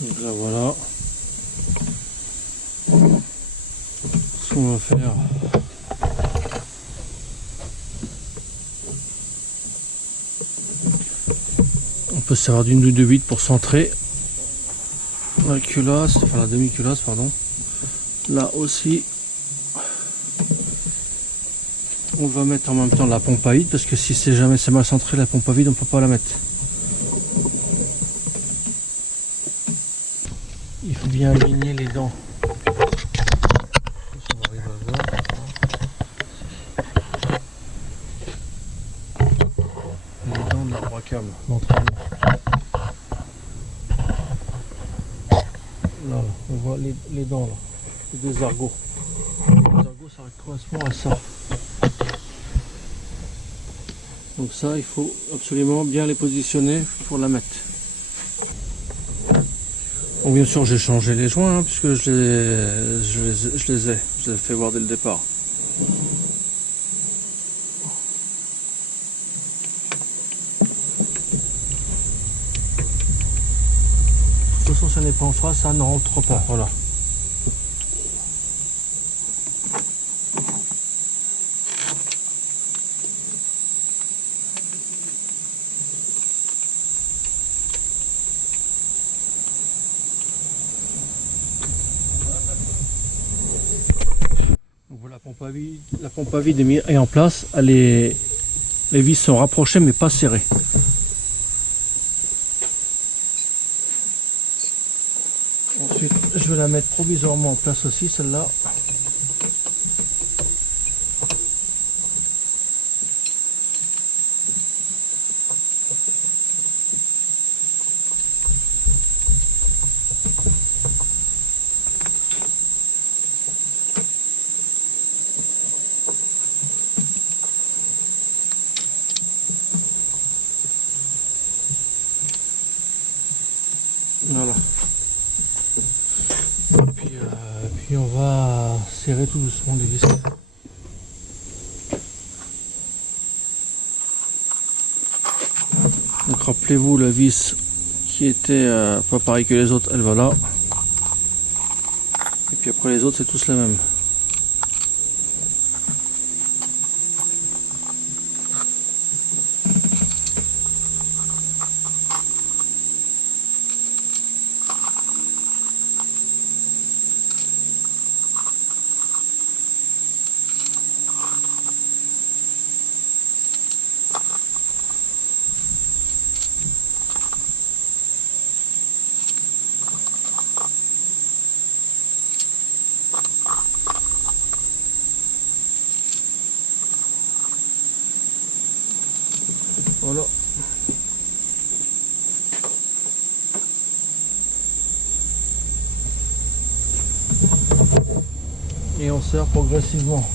Donc là voilà ce qu'on va faire. On peut se servir d'une douille de 8 pour centrer la culasse, enfin la demi-culasse pardon. Là aussi on va mettre en même temps la pompe à vide parce que si c'est jamais c'est mal centré la pompe à vide on peut pas la mettre. Il faut bien aligner les dents. On arrive à voir. Les dents de l'arbre à câble d'entraînement. Là, on voit les dents là, les deux argots. Les argots ça correspond à ça. Donc ça il faut absolument bien les positionner pour la mettre. Bon, bien sûr j'ai changé les joints hein, puisque je les ai fait voir dès le départ. De toute façon ça n'est pas en face, ça ne rentre pas, voilà. Donc voilà, la pompe à vide est en place, les vis sont rapprochées mais pas serrées. Ensuite, je vais la mettre provisoirement en place aussi, celle-là. Voilà. Puis on va serrer tout doucement les vis. Donc rappelez-vous la vis qui était pas pareil que les autres, elle va là. Et puis après les autres c'est tous les mêmes. Voilà. Et on serre progressivement.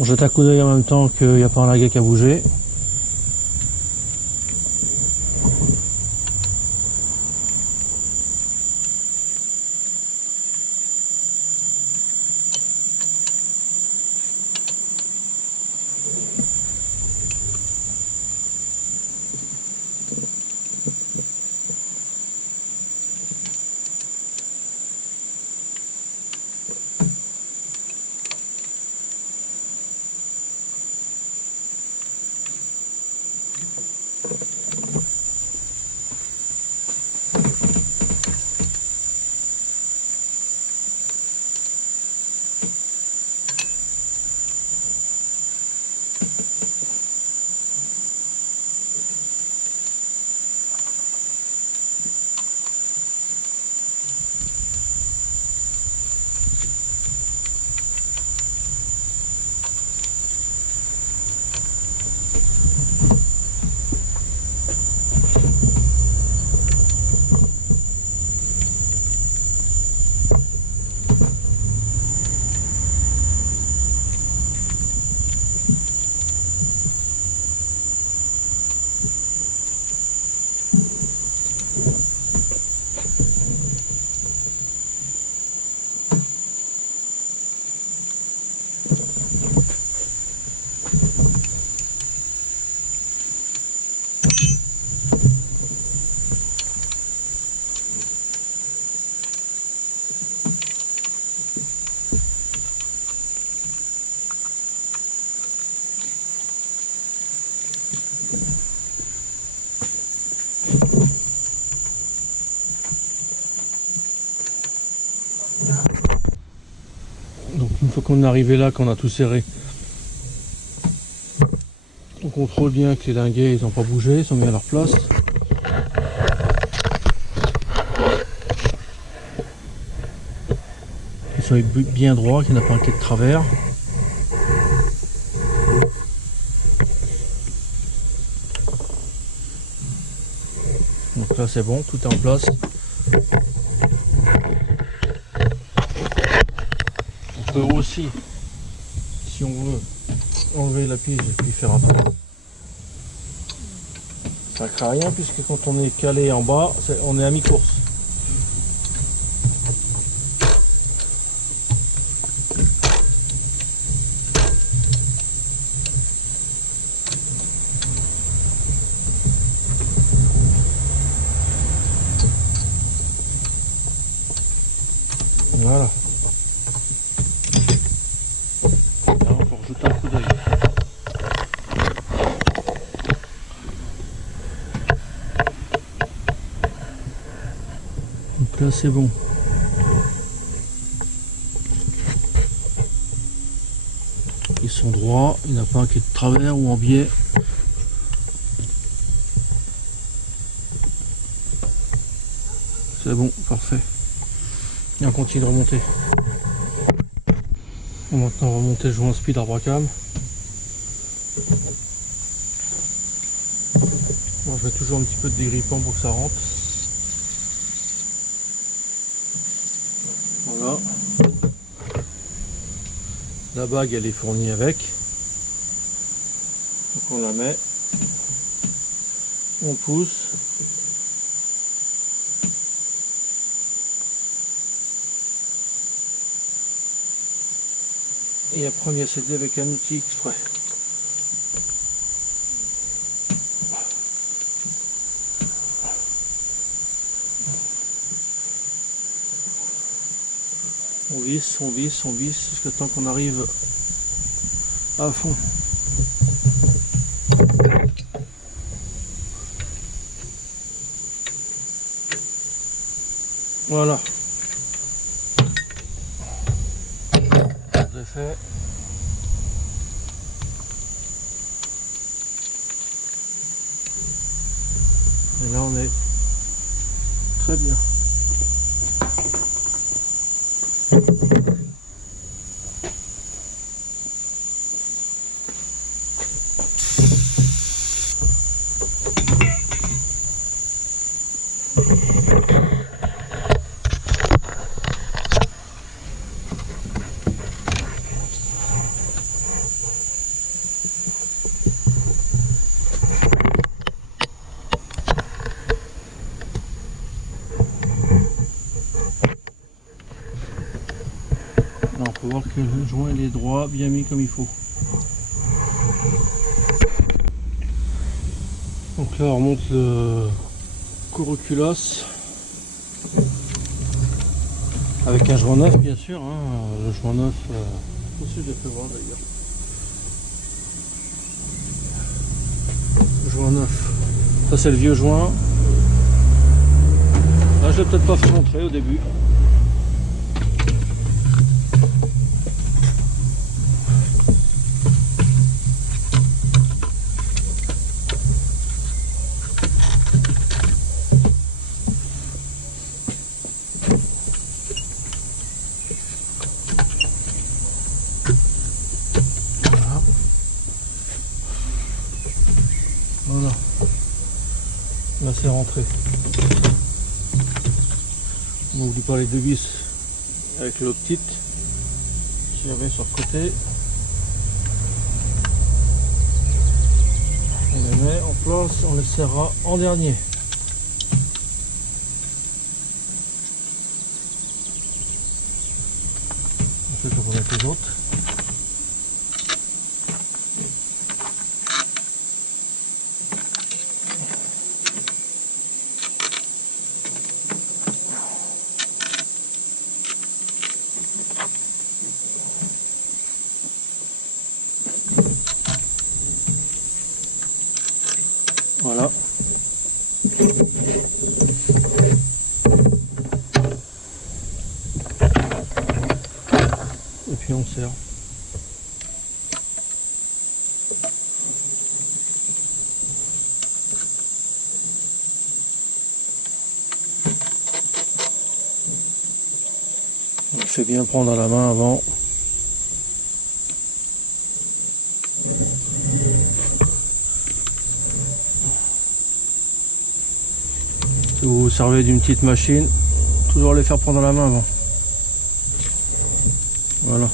On jette un coup d'œil en même temps qu'il n'y a pas un laguet qui a bougé. Donc une fois qu'on est arrivé là, qu'on a tout serré, on contrôle bien que les linguets ils n'ont pas bougé, ils sont mis à leur place. Ils sont bien droits, qu'il n'y en a pas un qui est de travers. Donc là c'est bon, tout est en place. On peut aussi, si on veut, enlever la pige et puis faire un peu. Ça ne craint rien puisque quand on est calé en bas, on est à mi-course. Voilà. Là, on peut rajouter un coup d'œil. Donc là, c'est bon. Ils sont droits, il n'y en a pas un qui est de travers ou en biais. C'est bon, parfait. Et on continue de remonter. Bon, maintenant on va remonter le joint speed Arbracam. Bon, je mets toujours un petit peu de dégrippant pour que ça rentre. Voilà. La bague elle est fournie avec. Donc on la met. On pousse. Et après on vient s'aider avec un outil exprès. On visse, on visse, on visse jusqu'à temps qu'on arrive à fond. Voilà. C'est fait. Et là on est très bien. Faut voir que le joint il est droit, bien mis comme il faut. Donc là on remonte le coroculasse avec un joint neuf bien sûr, hein. Le joint neuf, aussi je l'ai fait voir d'ailleurs. Joint neuf, ça c'est le vieux joint. Là je l'ai peut-être pas fait montrer au début. Voilà, là c'est rentré. On n'oublie pas les deux vis avec l'autre petite qu'il y avait sur le côté. On les met en place, on les serrera en dernier. Ensuite on va mettre les autres. Voilà. Et puis on serre. On fait bien prendre à la main avant. Si vous vous servez d'une petite machine, toujours les faire prendre à la main avant. Voilà.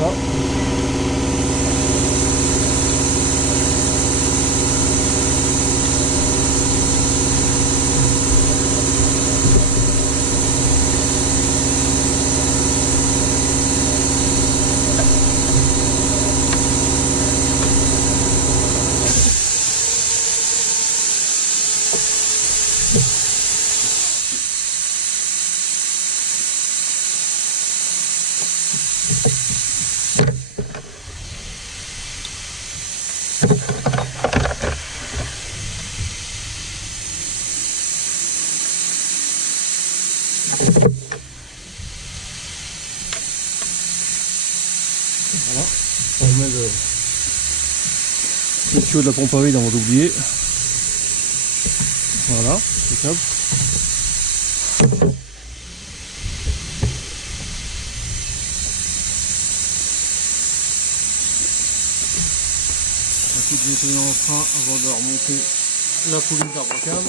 ça. Voilà, on remet le tuyau de la pompe à vide avant d'oublier. Voilà, impeccable. Un coup de nettoyant en frein avant de remonter la poulie d'arbacam.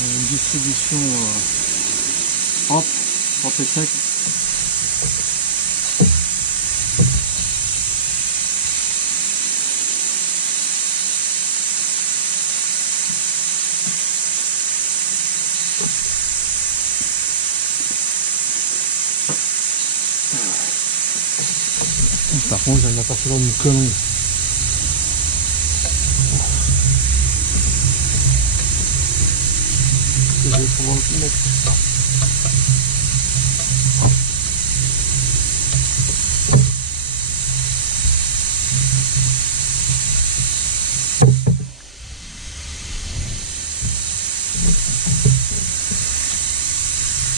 Une distribution propre et sec. Par contre, j'aime m'apercevoir d'une connerie. Je vais pouvoir le mettre.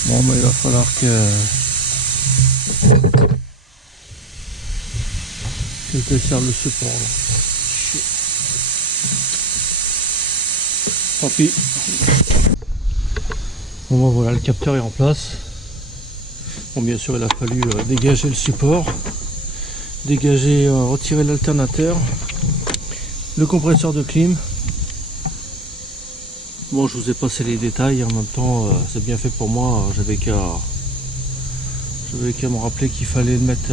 Bon, bah, il va falloir que je desserre le support. Là. Tant pis. Bon, bah, voilà, le capteur est en place. Bon, bien sûr, il a fallu dégager le support, retirer l'alternateur, le compresseur de clim. Bon, je vous ai passé les détails, en même temps, c'est bien fait pour moi. J'avais qu'à me rappeler qu'il fallait le mettre,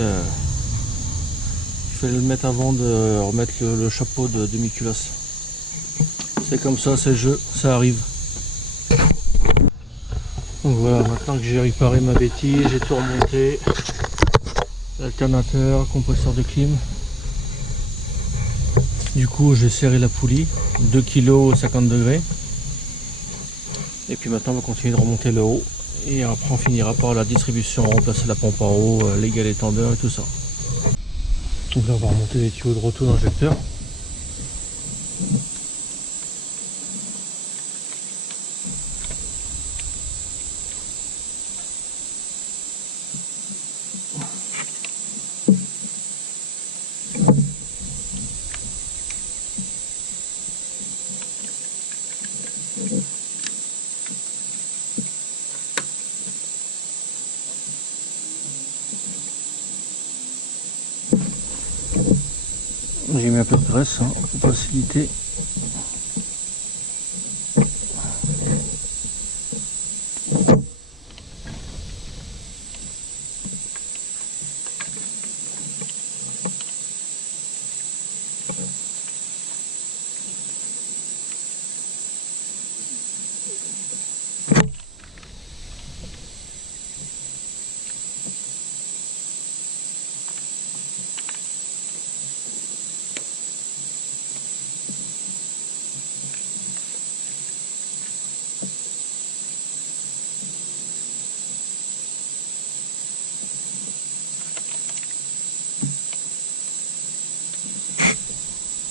avant de remettre le chapeau de demi-culasse. C'est comme ça, c'est le jeu, ça arrive. Donc voilà, maintenant que j'ai réparé ma bêtise, j'ai tout remonté. L'alternateur, compresseur de clim. Du coup, j'ai serré la poulie, 2 kg 50 degrés. Et puis maintenant, on va continuer de remonter le haut. Et après, on finira par la distribution, remplacer la pompe en haut, les galets tendeurs et tout ça. Donc là, on va remonter les tuyaux de retour d'injecteur. J'ai mis un peu de graisse pour faciliter.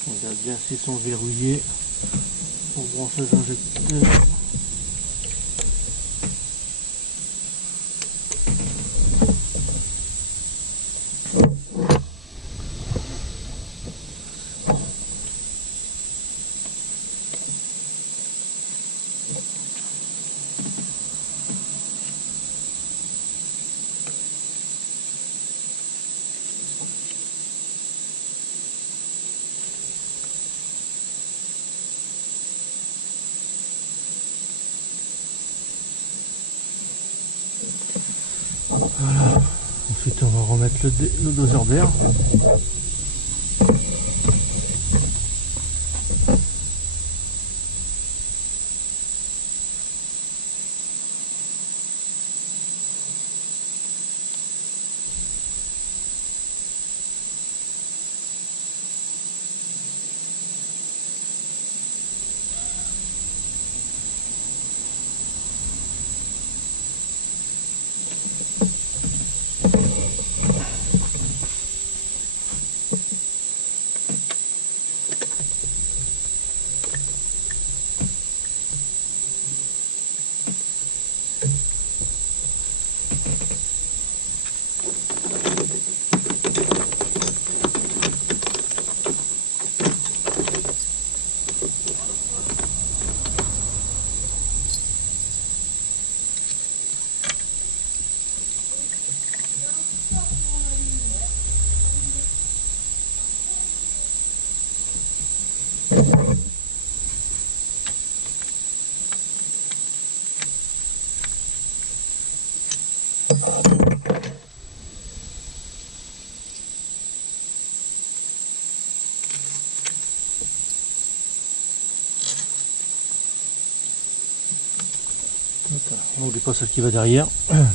On regarde bien s'ils sont verrouillés pour brancher les injecteurs. mettre le doseur d'air. On n'oublie pas celle qui va derrière. Voilà.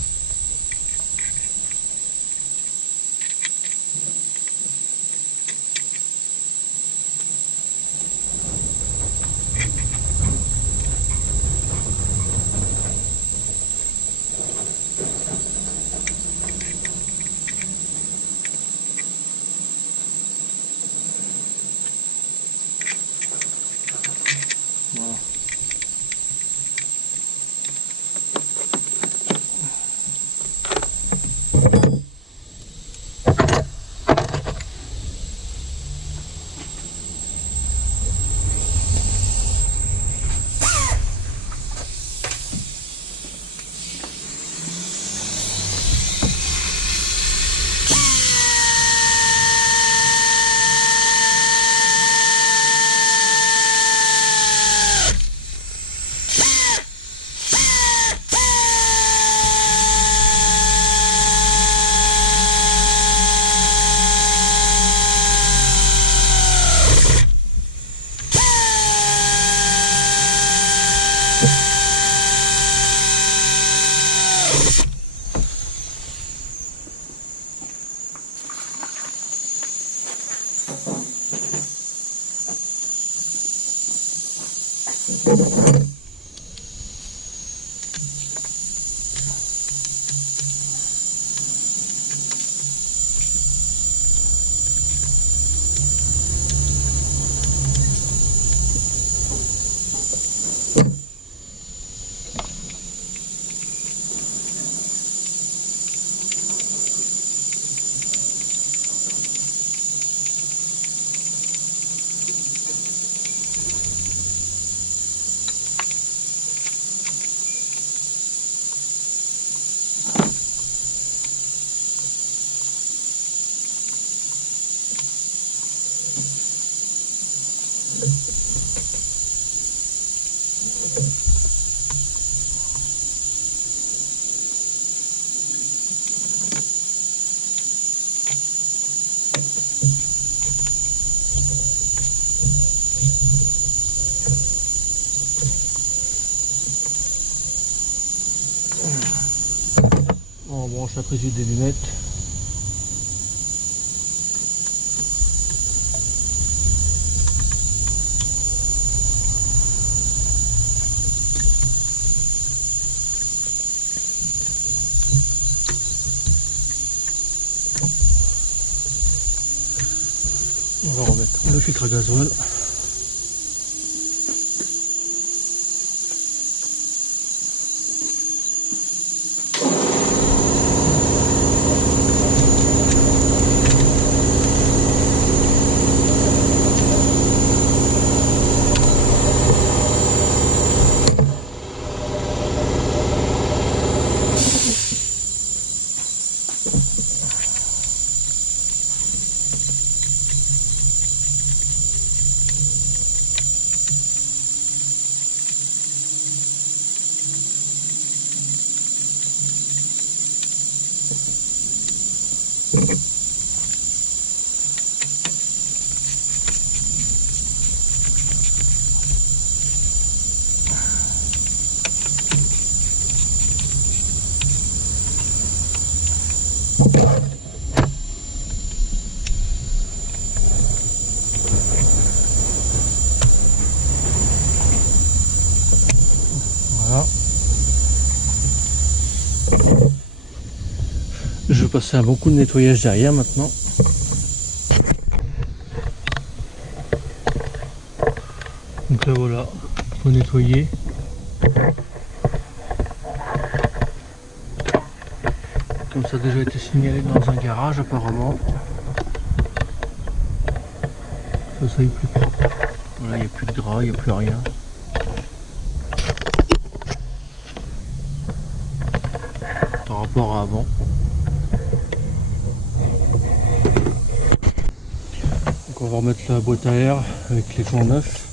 On branche la prise des lunettes. On va remettre le filtre à gasoil. Voilà. Je vais passer un bon coup de nettoyage derrière maintenant. Donc là voilà, faut nettoyer. Comme ça a déjà été signalé dans un garage apparemment. Ça est plus propre. Voilà, il n'y a plus de drap, il n'y a plus rien. Par rapport à avant. Donc on va remettre la boîte à air avec les joints neufs.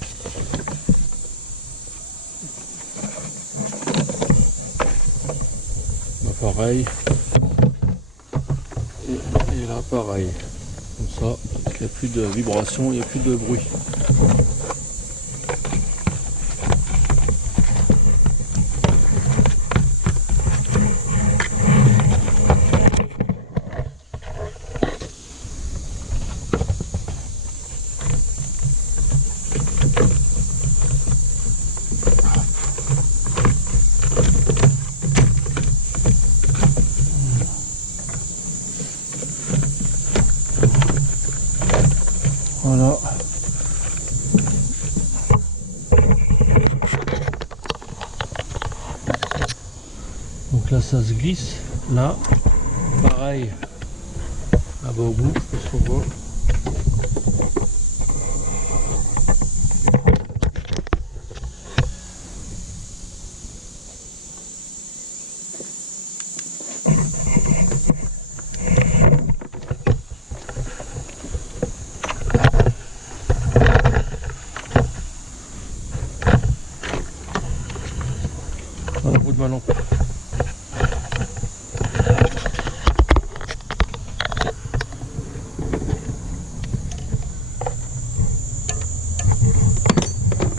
Bah, pareil. Et là pareil. Comme ça, il n'y a plus de vibration, il n'y a plus de bruit. Voilà. Donc là ça se glisse. Là, pareil. Là-bas au bout, je sais pas si on voit. Dans le bout de ma lampe.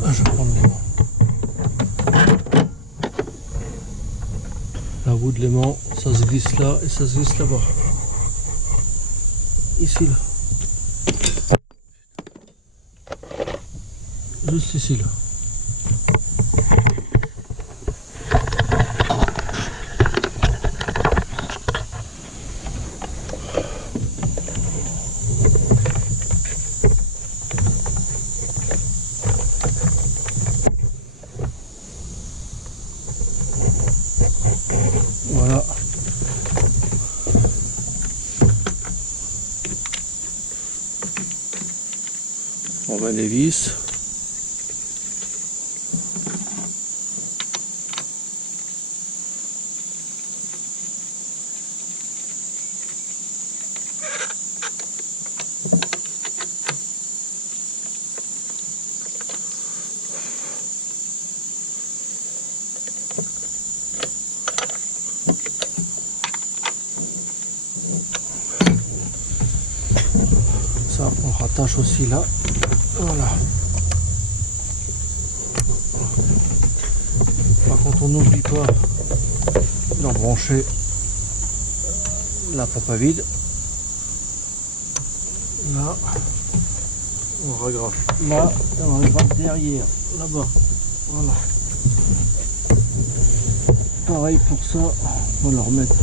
Ah, je vais prendre l'aimant. La bout de l'aimant, ça se glisse là et ça se glisse là-bas. Ici là. Juste ici là. Voilà. On met les vis. Ça, on rattache aussi là. Voilà. Par contre, on n'oublie pas d'embrancher la pompe à vide. Là, on ragrafe là, et on ragrafe derrière, là-bas. Voilà. Pareil pour ça, on va le remettre.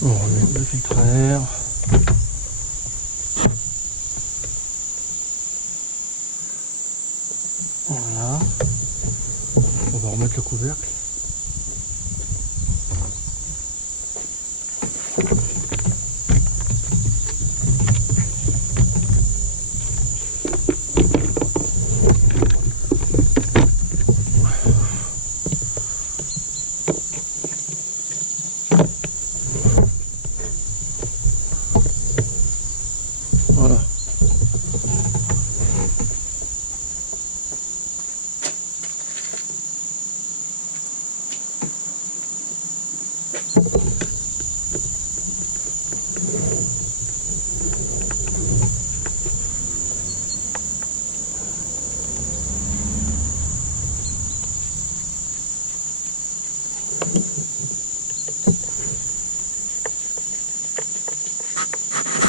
On remet le filtre à air. Voilà. On va remettre le couvercle.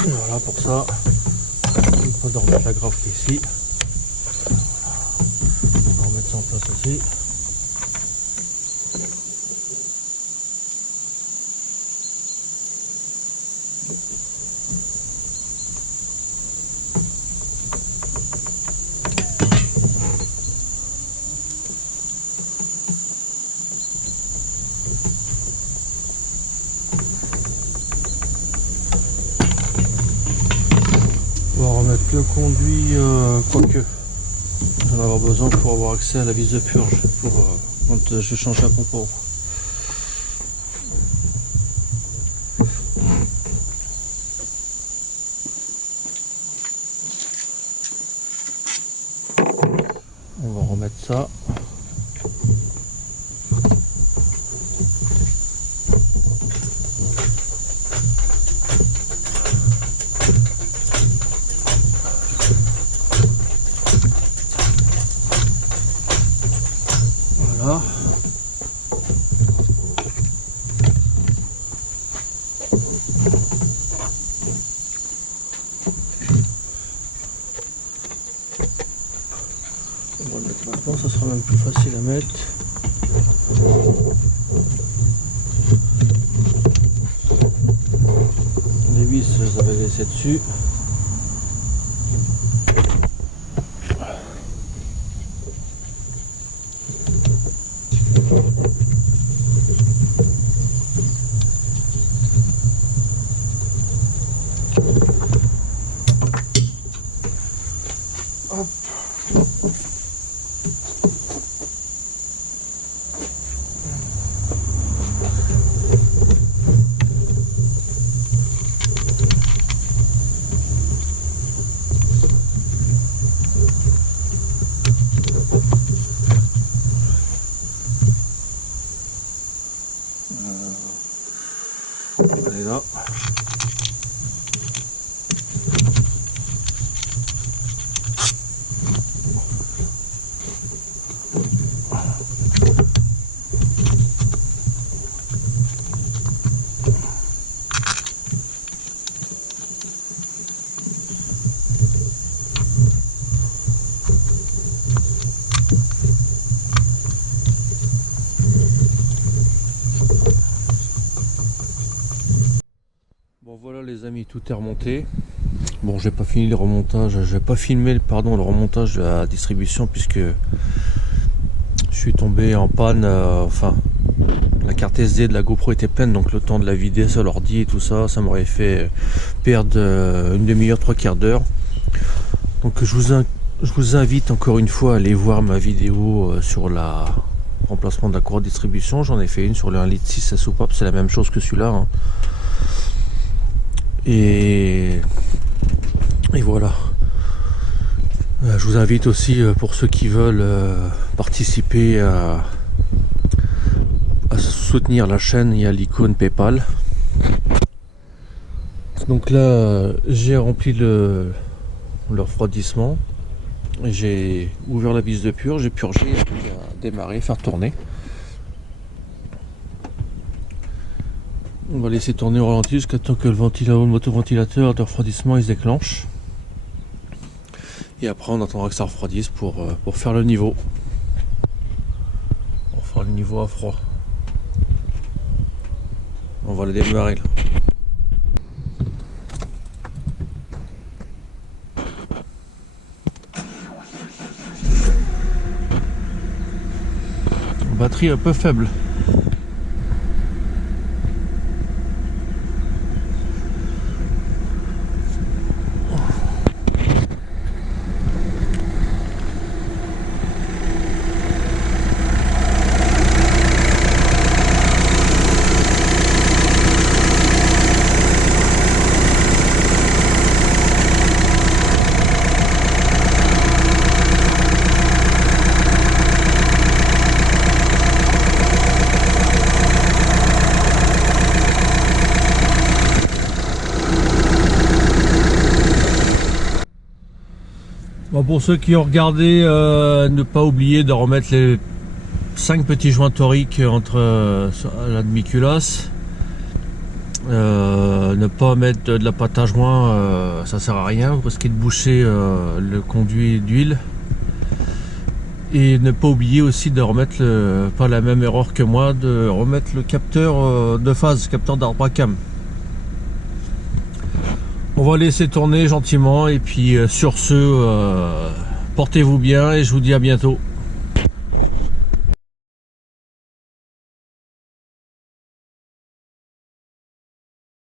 Voilà pour ça, on va remettre la graffe ici. On va remettre ça en place aussi. On va remettre le conduit, quoique j'en vais avoir besoin pour avoir accès à la vis de purge pour quand je change la pompe. On va remettre ça. Voilà. On va le mettre maintenant, ça sera même plus facile à mettre. Les vis, je les avais laissées dessus. Hop. Elle est là. Bon voilà les amis, tout est remonté. Bon, j'ai pas fini le remontage, j'ai pas filmé le remontage de la distribution puisque je suis tombé en panne, enfin la carte SD de la GoPro était pleine, donc le temps de la vider sur l'ordi et tout ça, ça m'aurait fait perdre une demi-heure, trois quarts d'heure. Donc je vous invite encore une fois à aller voir ma vidéo sur la remplacement de la courroie de distribution. J'en ai fait une sur le 1,6 litre à soupape, c'est la même chose que celui-là, hein. Et voilà. Je vous invite aussi pour ceux qui veulent participer à soutenir la chaîne, il y a l'icône PayPal. Donc là j'ai rempli le refroidissement, j'ai ouvert la vis de purge, j'ai purgé, il y a démarrer, faire tourner. On va laisser tourner au ralenti jusqu'à temps que le motoventilateur de refroidissement il se déclenche. Et après on attendra que ça refroidisse pour faire le niveau. On fera le niveau à froid. On va le démarrer là. Batterie un peu faible. Bon, pour ceux qui ont regardé, ne pas oublier de remettre les 5 petits joints toriques entre la demi-culasse. Ne pas mettre de la pâte à joint, ça sert à rien, vous risquez de boucher le conduit d'huile. Et ne pas oublier aussi de remettre, pas la même erreur que moi, de remettre le capteur de phase, capteur d'arbre à cam. On va laisser tourner gentiment et puis sur ce, portez-vous bien et je vous dis à bientôt.